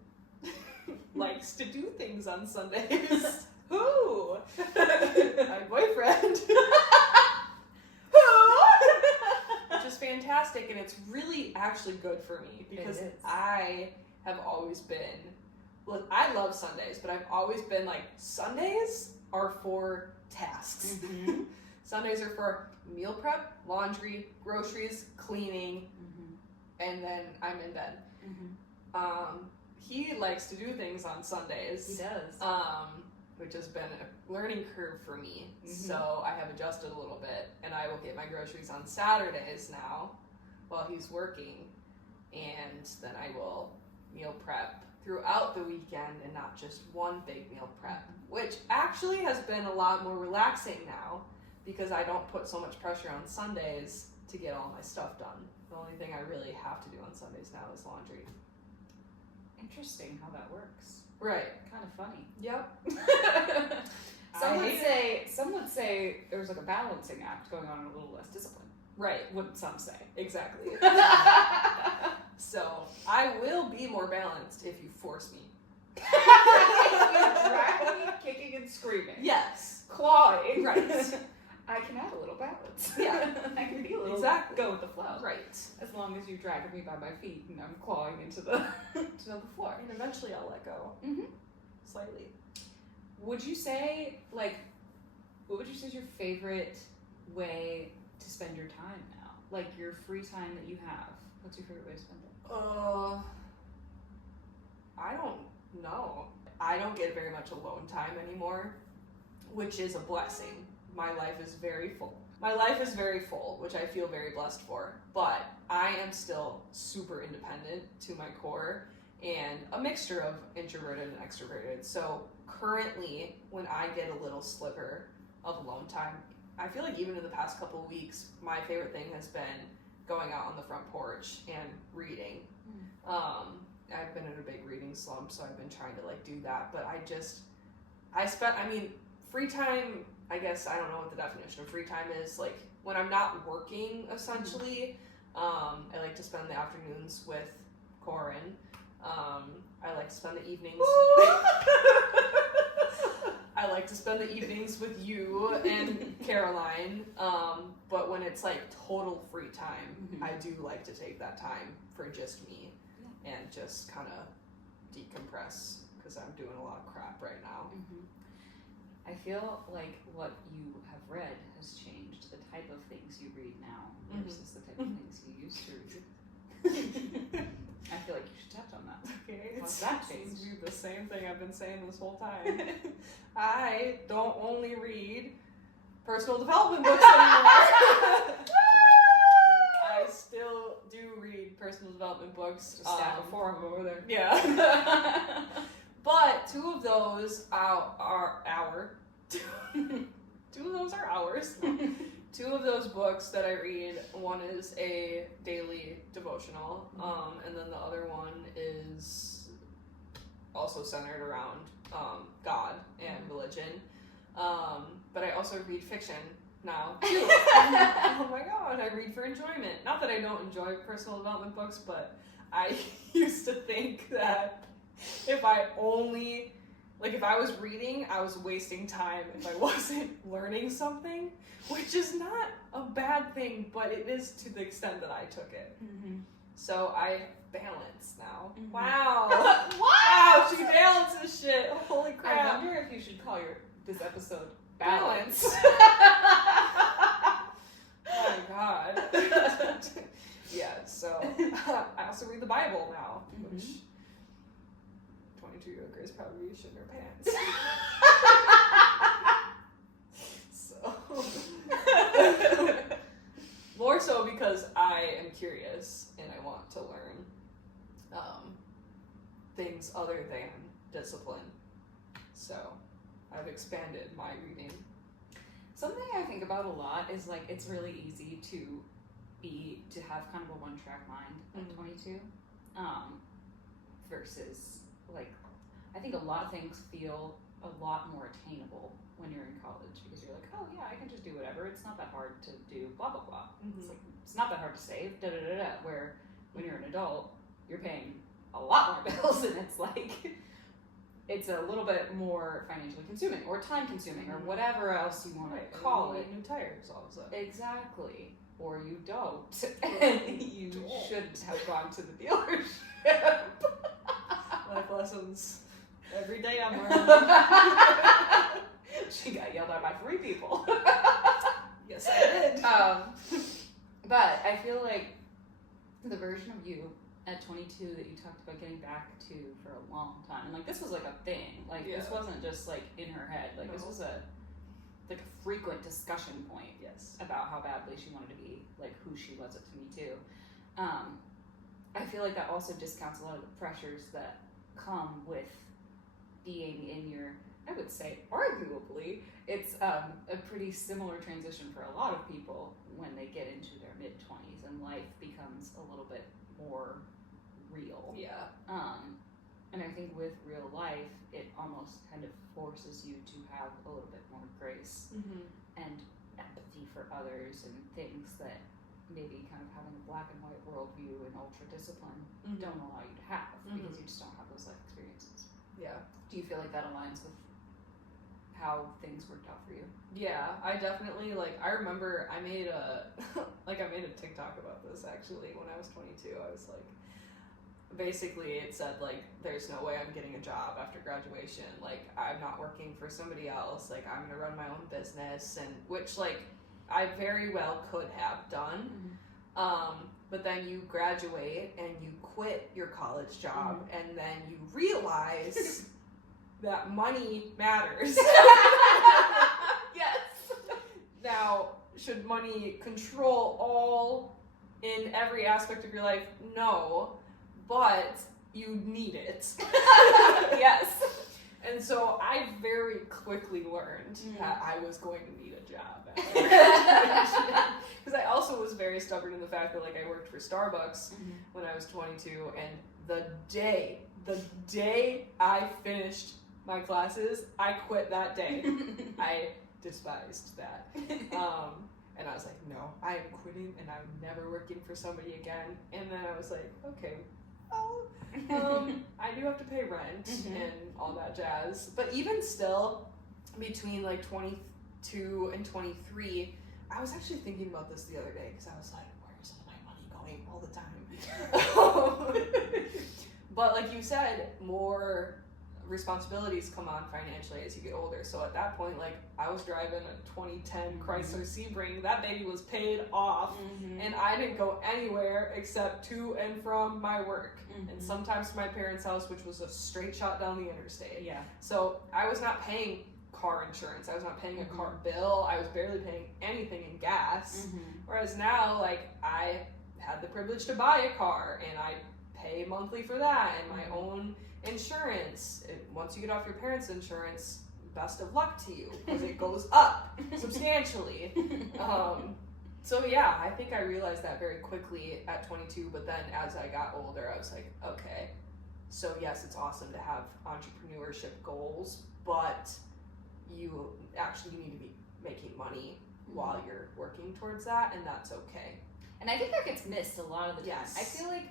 likes to do things on Sundays. Who? My boyfriend. Who? Which is fantastic, and it's really actually good for me, because I have always been, look, I love Sundays, but I've always been like, Sundays are for tasks. Sundays are for meal prep, laundry, groceries, cleaning, and then I'm in bed. He likes to do things on Sundays. He does. Which has been a learning curve for me. So I have adjusted a little bit, and I will get my groceries on Saturdays now while he's working, and then I will meal prep throughout the weekend and not just one big meal prep, which actually has been a lot more relaxing now, because I don't put so much pressure on Sundays to get all my stuff done. The only thing I really have to do on Sundays now is laundry. Interesting how that works. Right. Kind of funny. Yep. Some would say there's like a balancing act going on, and a little less discipline. Right. Wouldn't some say. Exactly. So I will be more balanced if you force me. If you drag me kicking and screaming. Yes. Clawing. Right. I can add a little balance. Yeah. I can be a little go with the flow. Right. As long as you drag me by my feet and I'm clawing into the floor. And eventually I'll let go. Slightly. Would you say, like, what would you say is your favorite way to spend your time now? Like, your free time that you have. What's your favorite way to spend it? I don't know. I don't get very much alone time anymore, which is a blessing. My life is very full. Which I feel very blessed for. But I am still super independent to my core, and a mixture of introverted and extroverted. So currently, when I get a little sliver of alone time, I feel like even in the past couple of weeks, my favorite thing has been going out on the front porch and reading. I've been in a big reading slump, so I've been trying to like do that. But free time, I guess, I don't know what the definition of free time is. Like when I'm not working, essentially, I like to spend the afternoons with Corin. I like to spend the evenings. I like to spend the evenings with you and Caroline. But when it's like total free time, I do like to take that time for just me and just kind of decompress because I'm doing a lot of crap right now. I feel like what you have read has changed. The type of things you read now versus the type of things you used to read. I feel like you should touch on that. Okay, How's that changed? It's the same thing I've been saying this whole time. I don't only read personal development books anymore. I still do read personal development books. Just stack a forum over there. Yeah. But two of those are ours. Two of those books that I read, one is a daily devotional, and then the other one is also centered around God and religion. But I also read fiction now too. Oh my god, I read for enjoyment. Not that I don't enjoy personal development books, but I used to think that if I was reading, I was wasting time if I wasn't learning something, which is not a bad thing, but it is to the extent that I took it. So I balance now. Wow. Wow, she balances shit. Holy crap. I wonder if you should call this episode Balance. Oh my god. Yeah, so I also read the Bible now, which 22-year-old Grace probably shouldn't wear pants. So more so because I am curious and I want to learn things other than discipline. So I've expanded my reading. Something I think about a lot is like it's really easy to have kind of a one-track mind at 22 versus like I think a lot of things feel a lot more attainable when you're in college because you're like, oh yeah, I can just do whatever. It's not that hard to do blah blah blah. It's like it's not that hard to save. Da da da da. Where when you're an adult, you're paying a lot more bills, and it's like it's a little bit more financially consuming or time consuming or whatever else you want to call it. New tires all of a sudden. Exactly. Or you don't, and you shouldn't have gone to the dealership. Life lessons. Every day I'm learning. She got yelled at by 3 people. Yes, I did. But I feel like the version of you at 22 that you talked about getting back to for a long time, and like this was like a thing. Like this wasn't just like in her head. Like this was a frequent discussion point. Yes. About how badly she wanted to be like who she was at 22. I feel like that also discounts a lot of the pressures that come with being in your, I would say, arguably, it's a pretty similar transition for a lot of people when they get into their mid-20s and life becomes a little bit more real. Yeah. And I think with real life, it almost kind of forces you to have a little bit more grace and empathy for others and things that maybe kind of having a black and white worldview and ultra discipline don't allow you to have because you just don't have those life experiences. Yeah. Do you feel like that aligns with how things worked out for you? Yeah, I definitely I remember I made a TikTok about this actually when I was 22. I was like, basically it said there's no way I'm getting a job after graduation. I'm not working for somebody else. I'm gonna run my own business, and which I very well could have done. But then you graduate and you quit your college job and then you realize that money matters. Yes. Now, should money control all in every aspect of your life? No, but you need it. Yes. And so I very quickly learned that I was going to need a job. Because I also was very stubborn in the fact that I worked for Starbucks when I was 22, and the day I finished my classes, I quit that day. I despised that. And I was like, no, I am quitting and I'm never working for somebody again. And then I was like, okay, I do have to pay rent and all that jazz. But even still, between like 22 and 23, I was actually thinking about this the other day because I was like, where's all my money going all the time? But like you said, more responsibilities come on financially as you get older. So at that point, like I was driving a 2010 Chrysler Sebring. That baby was paid off, and I didn't go anywhere except to and from my work, and sometimes to my parents' house, which was a straight shot down the interstate. Yeah. So I was not paying car insurance. I was not paying a car bill. I was barely paying anything in gas. Whereas now, like I had the privilege to buy a car, and I pay monthly for that, and my own insurance. Once you get off your parents' insurance, best of luck to you because it goes up substantially. So yeah, I think I realized that very quickly at 22, but then as I got older, I was like, okay, so yes, it's awesome to have entrepreneurship goals, but you need to be making money while you're working towards that, and that's okay. And I think that gets missed a lot of the time. Yes. I feel like,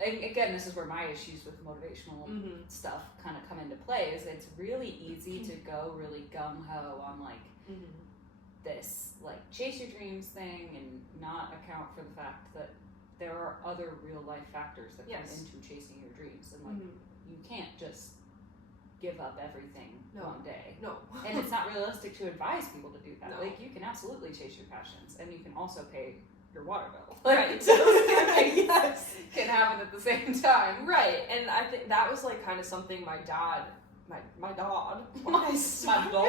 again, this is where my issues with motivational stuff kind of come into play, is it's really easy to go really gung-ho on like this like chase your dreams thing and not account for the fact that there are other real life factors that come into chasing your dreams, and like you can't just give up everything one day. No. And it's not realistic to advise people to do that. No. Like you can absolutely chase your passions, and you can also pay your water bill. Right. Yes. Can happen at the same time. Right. And I think that was like kind of something my dad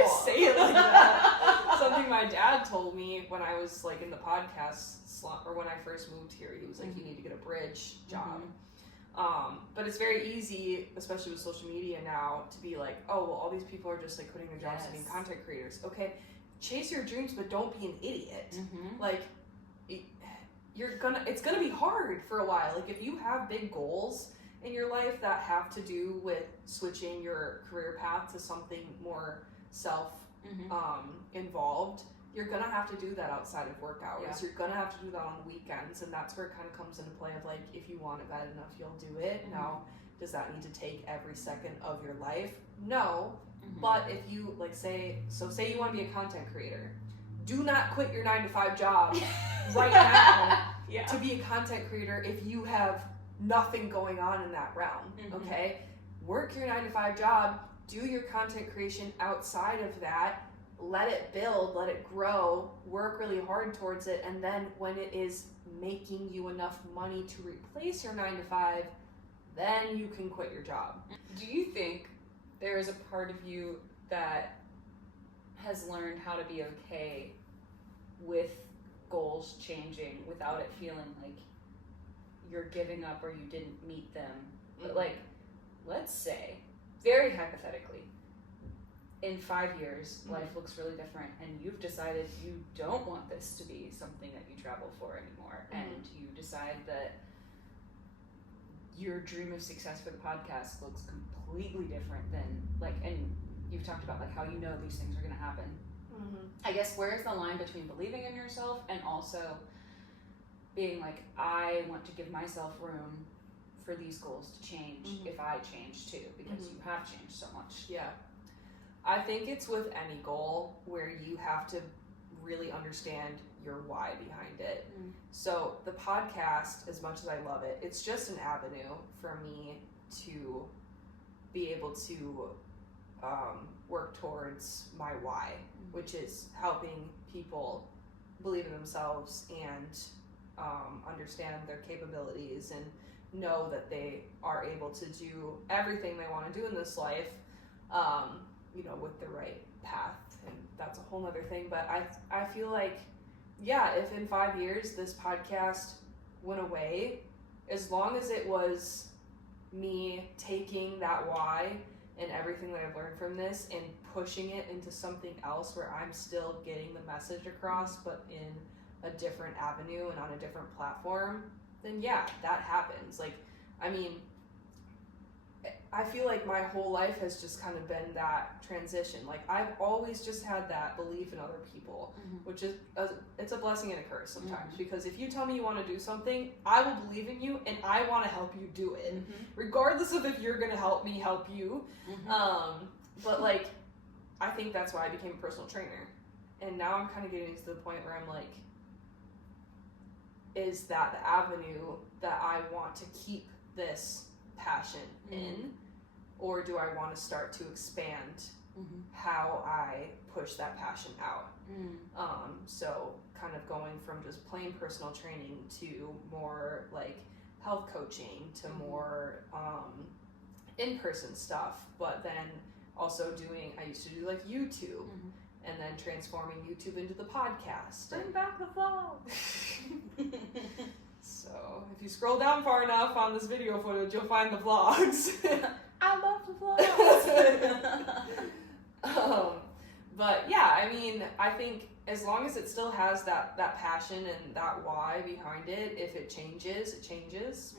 say it like that. Something my dad told me when I was like in the podcast slump, or when I first moved here. He was like, you need to get a bridge job. But it's very easy, especially with social media now, to be like, oh, well, all these people are just like quitting their jobs and being content creators. Okay, chase your dreams, but don't be an idiot. Like, it's gonna be hard for a while. Like if you have big goals in your life that have to do with switching your career path to something more involved, you're gonna have to do that outside of work hours. You're gonna have to do that on weekends, and that's where it kind of comes into play of like, if you want it bad enough, you'll do it. Now, does that need to take every second of your life? No. But if you like say you want to be a content creator, do not quit your 9-to-5 job right now to be a content creator if you have nothing going on in that realm. Okay, work your 9-to-5 job, do your content creation outside of that, let it build, let it grow, work really hard towards it, and then when it is making you enough money to replace your 9-to-5, then you can quit your job. Do you think there is a part of you that has learned how to be okay with goals changing without it feeling like you're giving up or you didn't meet them? But like, let's say, very hypothetically, in 5 years, life looks really different, and you've decided you don't want this to be something that you travel for anymore, and you decide that your dream of success for the podcast looks completely different than like, and you've talked about like how you know these things are going to happen. I guess where's the line between believing in yourself and also being like, I want to give myself room for these goals to change if I change too, because you have changed so much. Yeah. I think it's with any goal where you have to really understand your why behind it. So the podcast, as much as I love it, it's just an avenue for me to be able to work towards my why, which is helping people believe in themselves and understand their capabilities and know that they are able to do everything they want to do in this life, with the right path. And that's a whole other thing. But I feel like, if in 5 years this podcast went away, as long as it was me taking that why and everything that I've learned from this and pushing it into something else where I'm still getting the message across, but in a different avenue and on a different platform, then that happens. Like, I mean, I feel like my whole life has just kind of been that transition. Like, I've always just had that belief in other people, which is, it's a blessing and a curse sometimes, because if you tell me you want to do something, I will believe in you, and I want to help you do it, regardless of if you're going to help me help you. But, like, I think that's why I became a personal trainer. And now I'm kind of getting to the point where I'm like, is that the avenue that I want to keep this passion in, or do I want to start to expand how I push that passion out? So kind of going from just plain personal training to more like health coaching to more in-person stuff, but then also I used to do like YouTube, and then transforming YouTube into the podcast. Bring back the vlog. So if you scroll down far enough on this video footage, you'll find the vlogs. I love the vlogs. But yeah, I mean, I think as long as it still has that passion and that why behind it, if it changes,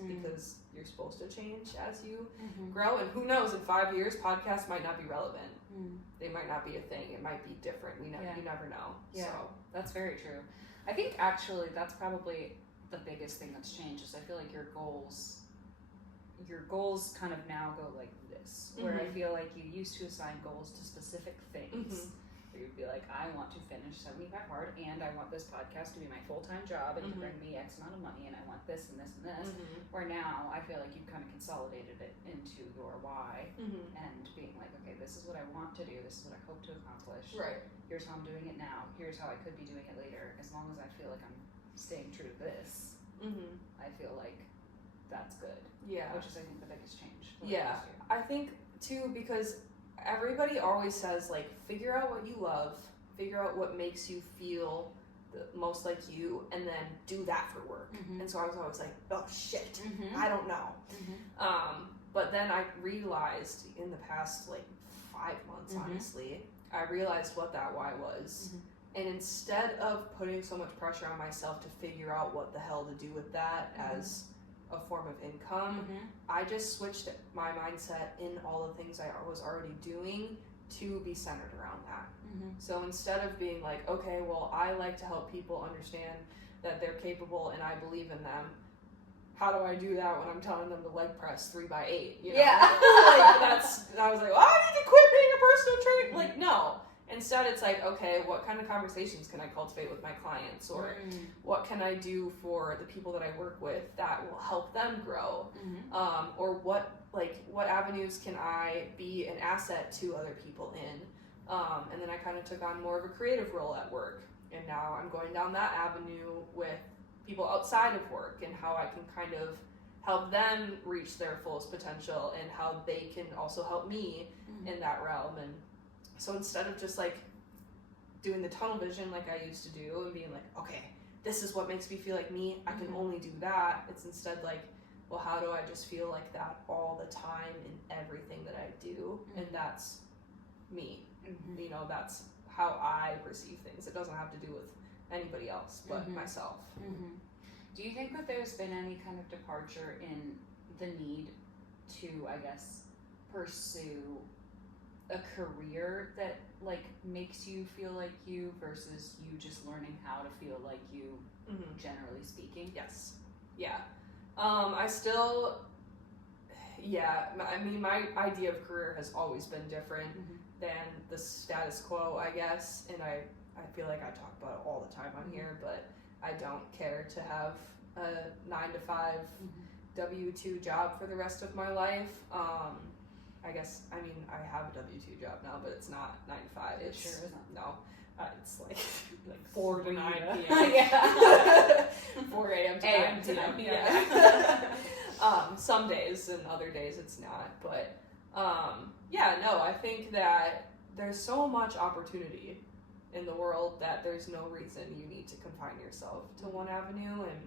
because you're supposed to change as you grow. And who knows, in 5 years, podcasts might not be relevant. They might not be a thing. It might be different. You never know. Yeah, so that's very true. I think actually that's probably the biggest thing that's changed is I feel like your goals kind of now go like this, where I feel like you used to assign goals to specific things. Where you'd be like, I want to finish 75 Hard, and I want this podcast to be my full-time job and to bring me X amount of money, and I want this and this and this. Where now I feel like you've kind of consolidated it into your why and being like, okay, this is what I want to do, this is what I hope to accomplish. Right. Here's how I'm doing it now. Here's how I could be doing it later. As long as I feel like I'm staying true to this, I feel like that's good. Yeah. Which is, I think, the biggest change. Yeah. I think, too, because everybody always says, like, figure out what you love, figure out what makes you feel the most like you, and then do that for work. And so I was always like, oh, shit, I don't know. But then I realized in the past, like, 5 months, honestly, I realized what that why was. And instead of putting so much pressure on myself to figure out what the hell to do with that as a form of income, I just switched my mindset in all the things I was already doing to be centered around that. So instead of being like, okay, well, I like to help people understand that they're capable and I believe in them, how do I do that when I'm telling them to leg press 3x8? You know? Yeah. I was like, well, I need to quit being a personal trainer. Like, no. Instead, it's like, okay, what kind of conversations can I cultivate with my clients? Or what can I do for the people that I work with that will help them grow? Or what avenues can I be an asset to other people in? And then I kind of took on more of a creative role at work. And now I'm going down that avenue with people outside of work and how I can kind of help them reach their fullest potential and how they can also help me in that realm. And so instead of just like doing the tunnel vision like I used to do and being like, okay, this is what makes me feel like me, I can only do that, it's instead like, well, how do I just feel like that all the time in everything that I do? And that's me. You know, that's how I perceive things. It doesn't have to do with anybody else but myself. Do you think that there's been any kind of departure in the need to, I guess, pursue a career that like makes you feel like you versus you just learning how to feel like you, generally speaking? Yes. Yeah. I mean, my idea of career has always been different than the status quo, I guess, and I feel like I talk about it all the time on here, but I don't care to have a 9-to-5 W-2 job for the rest of my life. I guess, I mean, I have a W-2 job now, but it's not 9-to-5. It sure isn't. No. It's like 4 to 9 p.m. 4 a.m. to 9 p.m. Yeah. Some days and other days it's not. But, I think that there's so much opportunity in the world that there's no reason you need to confine yourself to one avenue. And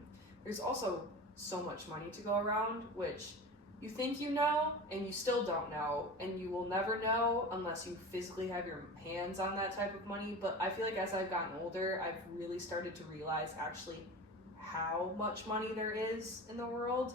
there's also so much money to go around, which you think you know, and you still don't know, and you will never know unless you physically have your hands on that type of money. But I feel like as I've gotten older, I've really started to realize actually how much money there is in the world.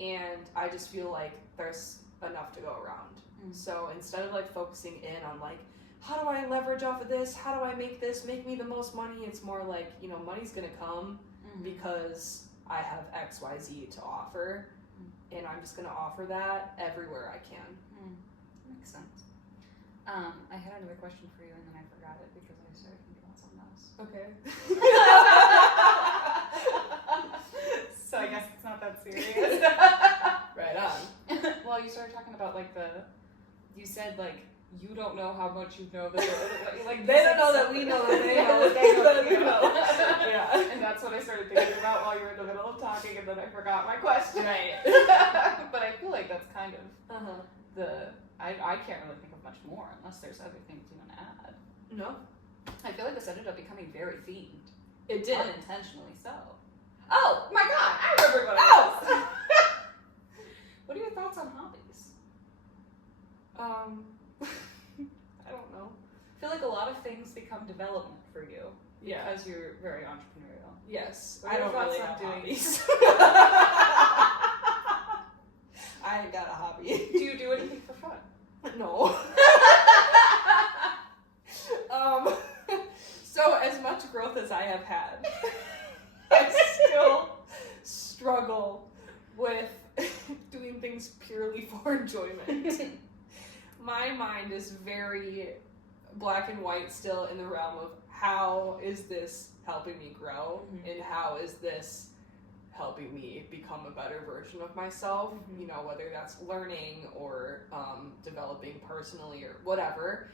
and I just feel like there's enough to go around. So instead of like focusing in on like, how do I leverage off of this? How do I make this make me the most money? It's more like, you know, money's gonna come because I have XYZ to offer, and I'm just gonna offer that everywhere I can. Makes sense. I had another question for you, and then I forgot it because I started thinking about something else. Okay. So I guess it's not that serious. Right on. Well, you started talking about like you said like, you don't know how much you know that like They don't know that we know that they know that you know. Yeah. And that's what I started thinking about while you were in the middle of talking, and then I forgot my question. Right. But I feel like that's kind of I can't really think of much more unless there's other things you want to add. No. I feel like this ended up becoming very themed. It did. Unintentionally so. Oh my god, I remember what it was. What are your thoughts on hobbies? I don't know. I feel like a lot of things become development for you because you're very entrepreneurial. Yes. What are I your don't really thoughts have on hobbies. I ain't got a hobby. Do you do anything for fun? No. So as much growth as I have had, I still struggle with doing things purely for enjoyment. My mind is very black and white still in the realm of how is this helping me grow, and how is this helping me become a better version of myself, you know, whether that's learning or developing personally or whatever.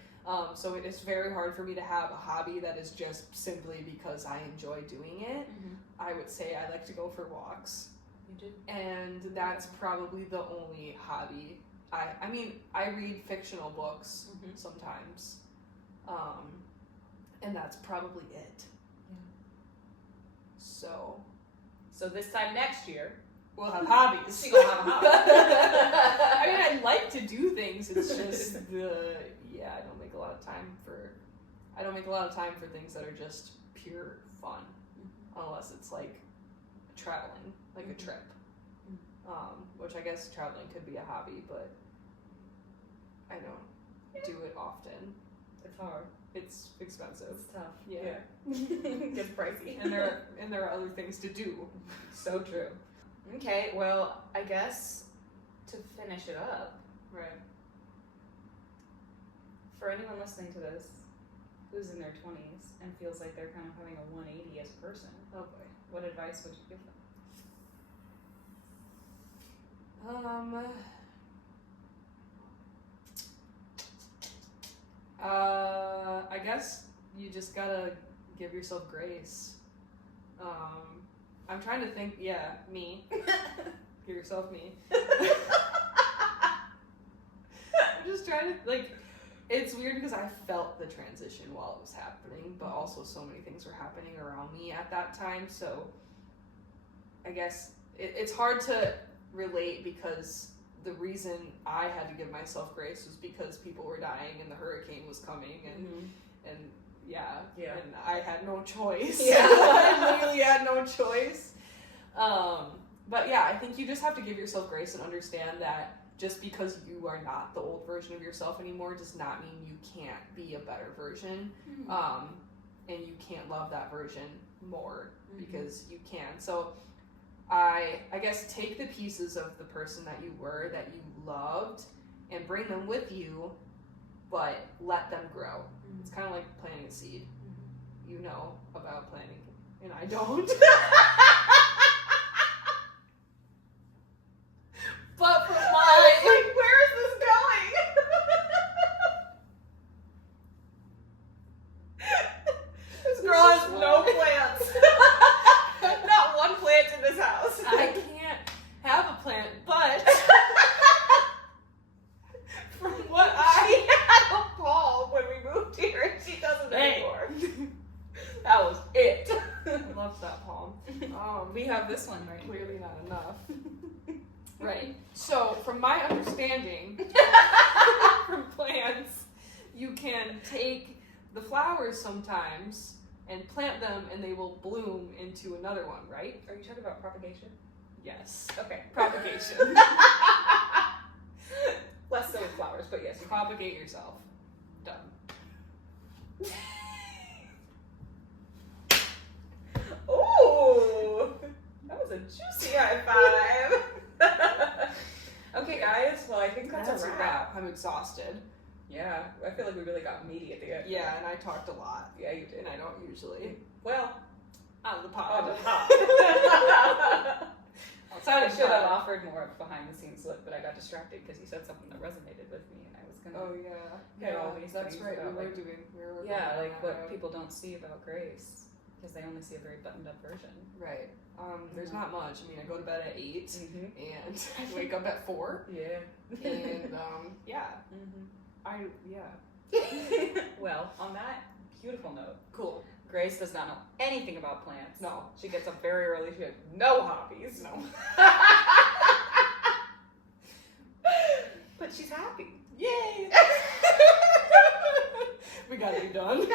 So it is very hard for me to have a hobby that is just simply because I enjoy doing it. I would say I like to go for walks. You do? And that's probably the only hobby. I mean, I read fictional books sometimes. And that's probably it. Yeah. So this time next year, we'll have hobbies. She gonna have a hobby. I mean, I like to do things. It's just I don't make a lot of time for things that are just pure fun, unless it's like traveling, like a trip. Which I guess traveling could be a hobby, but I don't do it often. It's hard. It's expensive. It's tough. Yeah. It gets pricey. And there are other things to do. So true. Okay, well, I guess to finish it up, Right. for anyone listening to this who's in their 20s and feels like they're kind of having a 180 as a person, Oh boy. what advice would you give them? I guess you just gotta give yourself grace. I'm trying to think. Yeah, me. Give yourself me. I'm just trying to like. It's weird because I felt the transition while it was happening, but also so many things were happening around me at that time. So I guess it's hard to relate because the reason I had to give myself grace was because people were dying and the hurricane was coming and and I had no choice. I literally had no choice. But yeah, I think you just have to give yourself grace and understand that just because you are not the old version of yourself anymore does not mean you can't be a better version. And you can't love that version more because you can. So I guess take the pieces of the person that you were, that you loved, and bring them with you, but let them grow. It's kind of like planting a seed. You know about planting, and I don't. But for my... Like, where is this going? This girl has no plants. Not one plant in this house. I can't have a plant, but from what She had a bulb when we moved here, and she doesn't anymore. That was it. I love that palm. We have this one right here. Clearly not enough. Right. So, from my understanding from plants, you can take the flowers sometimes and plant them, and they will bloom into another one, right? Are you talking about propagation? Yes. Okay. Propagation. Less so with flowers, but yes. Propagate yourself. Done. Ooh! That was a juicy high five! Okay, guys, well, I think that's a wrap. I'm exhausted. Yeah, I feel like we really got meaty at the end. Yeah, and I talked a lot. Yeah, you did. And I don't usually. Well, On the on pod. the top. Outside I of should have pod. offered more of behind the scenes look, but I got distracted because you said something that resonated with me, and I was gonna. Oh yeah. Yeah, all these that's things right. about, We were like- doing. Yeah, like what right. people don't see about Grace, because they only see a very buttoned up version. Right. There's Mhm. not much. I mean, I go to bed at 8 Mm-hmm. and I wake up at 4. Yeah. And yeah, Mm-hmm. Well, on that beautiful note, cool. Grace does not know anything about plants. No. She gets up very early. She has no hobbies. No. But she's happy. Yay! We gotta be done.